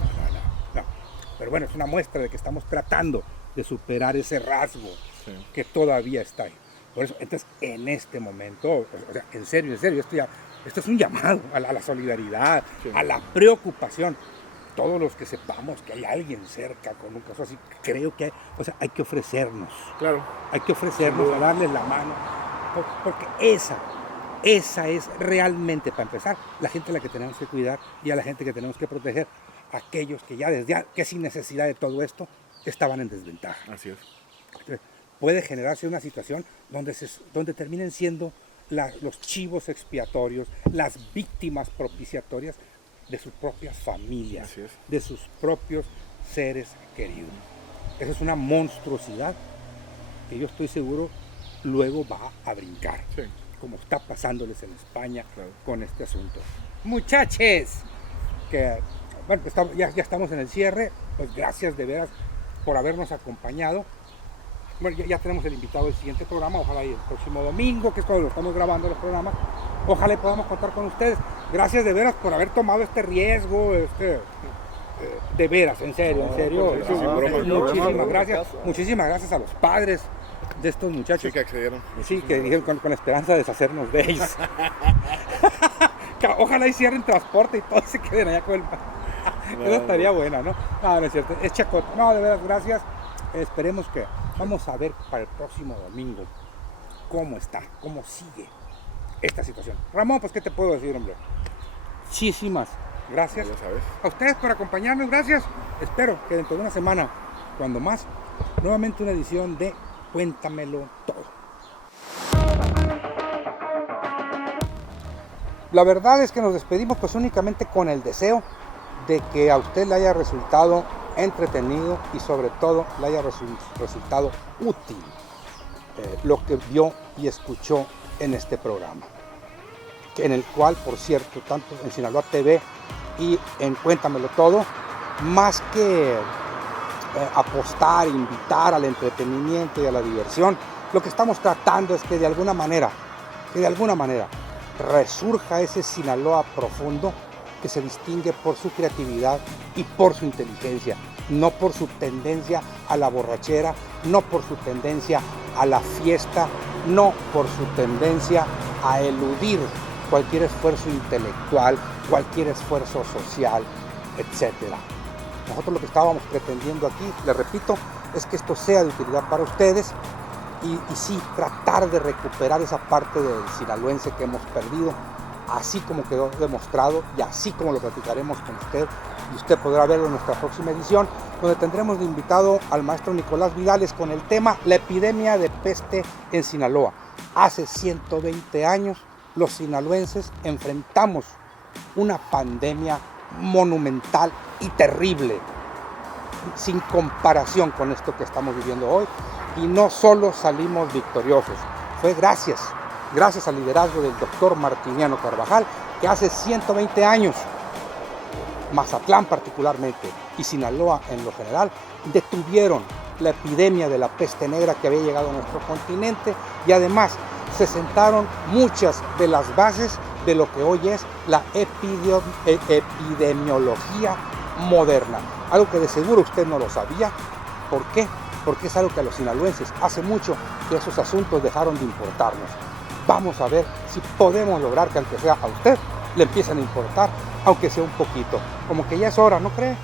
Pero bueno, es una muestra de que estamos tratando de superar ese rasgo que todavía está ahí. Por eso, entonces, en este momento, o sea, en serio, esto es un llamado a la solidaridad, a la preocupación. Todos los que sepamos que hay alguien cerca con un caso así, creo que hay que ofrecernos. Claro. Hay que ofrecernos a darles la mano, porque esa es realmente, para empezar, la gente a la que tenemos que cuidar y a la gente que tenemos que proteger. Aquellos que que sin necesidad de todo esto estaban en desventaja. Así es. Entonces, puede generarse una situación donde terminen siendo los chivos expiatorios, las víctimas propiciatorias de sus propias familias, Así es. de sus propios seres queridos. Esa es una monstruosidad que yo estoy seguro luego va a brincar, como está pasándoles en España con este asunto. Muchachos, que bueno, ya estamos en el cierre, pues gracias de veras por habernos acompañado. Bueno, ya tenemos el invitado del siguiente programa, ojalá y el próximo domingo, que es cuando lo estamos grabando los programas, ojalá y podamos contar con ustedes. Gracias de veras por haber tomado este riesgo, de veras, en serio, muchísimas gracias a los padres de estos muchachos. Sí, que accedieron. Sí, que dijeron con esperanza de deshacernos de ellos. Ojalá y cierren transporte y todos se queden allá con el... Eso estaría buena, ¿no? No, no es cierto, es chacota. No, de veras, gracias. Esperemos que vamos a ver para el próximo domingo cómo sigue esta situación. Ramón, pues, ¿qué te puedo decir, hombre? Muchísimas gracias. Ya sabes. A ustedes por acompañarnos, gracias. Espero que dentro de una semana, cuando más, nuevamente una edición de Cuéntamelo Todo. La verdad es que nos despedimos pues únicamente con el deseo de que a usted le haya resultado entretenido y sobre todo le haya resultado útil lo que vio y escuchó en este programa, en el cual, por cierto, tanto en Sinaloa TV y en Cuéntamelo Todo, más que apostar, invitar al entretenimiento y a la diversión, lo que estamos tratando es que de alguna manera resurja ese Sinaloa profundo que se distingue por su creatividad y por su inteligencia, no por su tendencia a la borrachera, no por su tendencia a la fiesta, no por su tendencia a eludir cualquier esfuerzo intelectual, cualquier esfuerzo social, etc. Nosotros lo que estábamos pretendiendo aquí, les repito, es que esto sea de utilidad para ustedes y sí, tratar de recuperar esa parte del sinaloense que hemos perdido, así como quedó demostrado y así como lo platicaremos con usted, y usted podrá verlo en nuestra próxima edición, donde tendremos de invitado al maestro Nicolás Vidales con el tema La epidemia de peste en Sinaloa. Hace 120 años los sinaloenses enfrentamos una pandemia monumental y terrible, sin comparación con esto que estamos viviendo hoy, y no solo salimos victoriosos, fue gracias al liderazgo del doctor Martiniano Carvajal, que hace 120 años, Mazatlán particularmente y Sinaloa en lo general, detuvieron la epidemia de la peste negra que había llegado a nuestro continente, y además se sentaron muchas de las bases de lo que hoy es la epidemiología moderna, algo que de seguro usted no lo sabía. ¿Por qué? Porque es algo que a los sinaloenses hace mucho que esos asuntos dejaron de importarnos. Vamos a ver si podemos lograr que aunque sea a usted le empiecen a importar, aunque sea un poquito. Como que ya es hora, ¿no cree?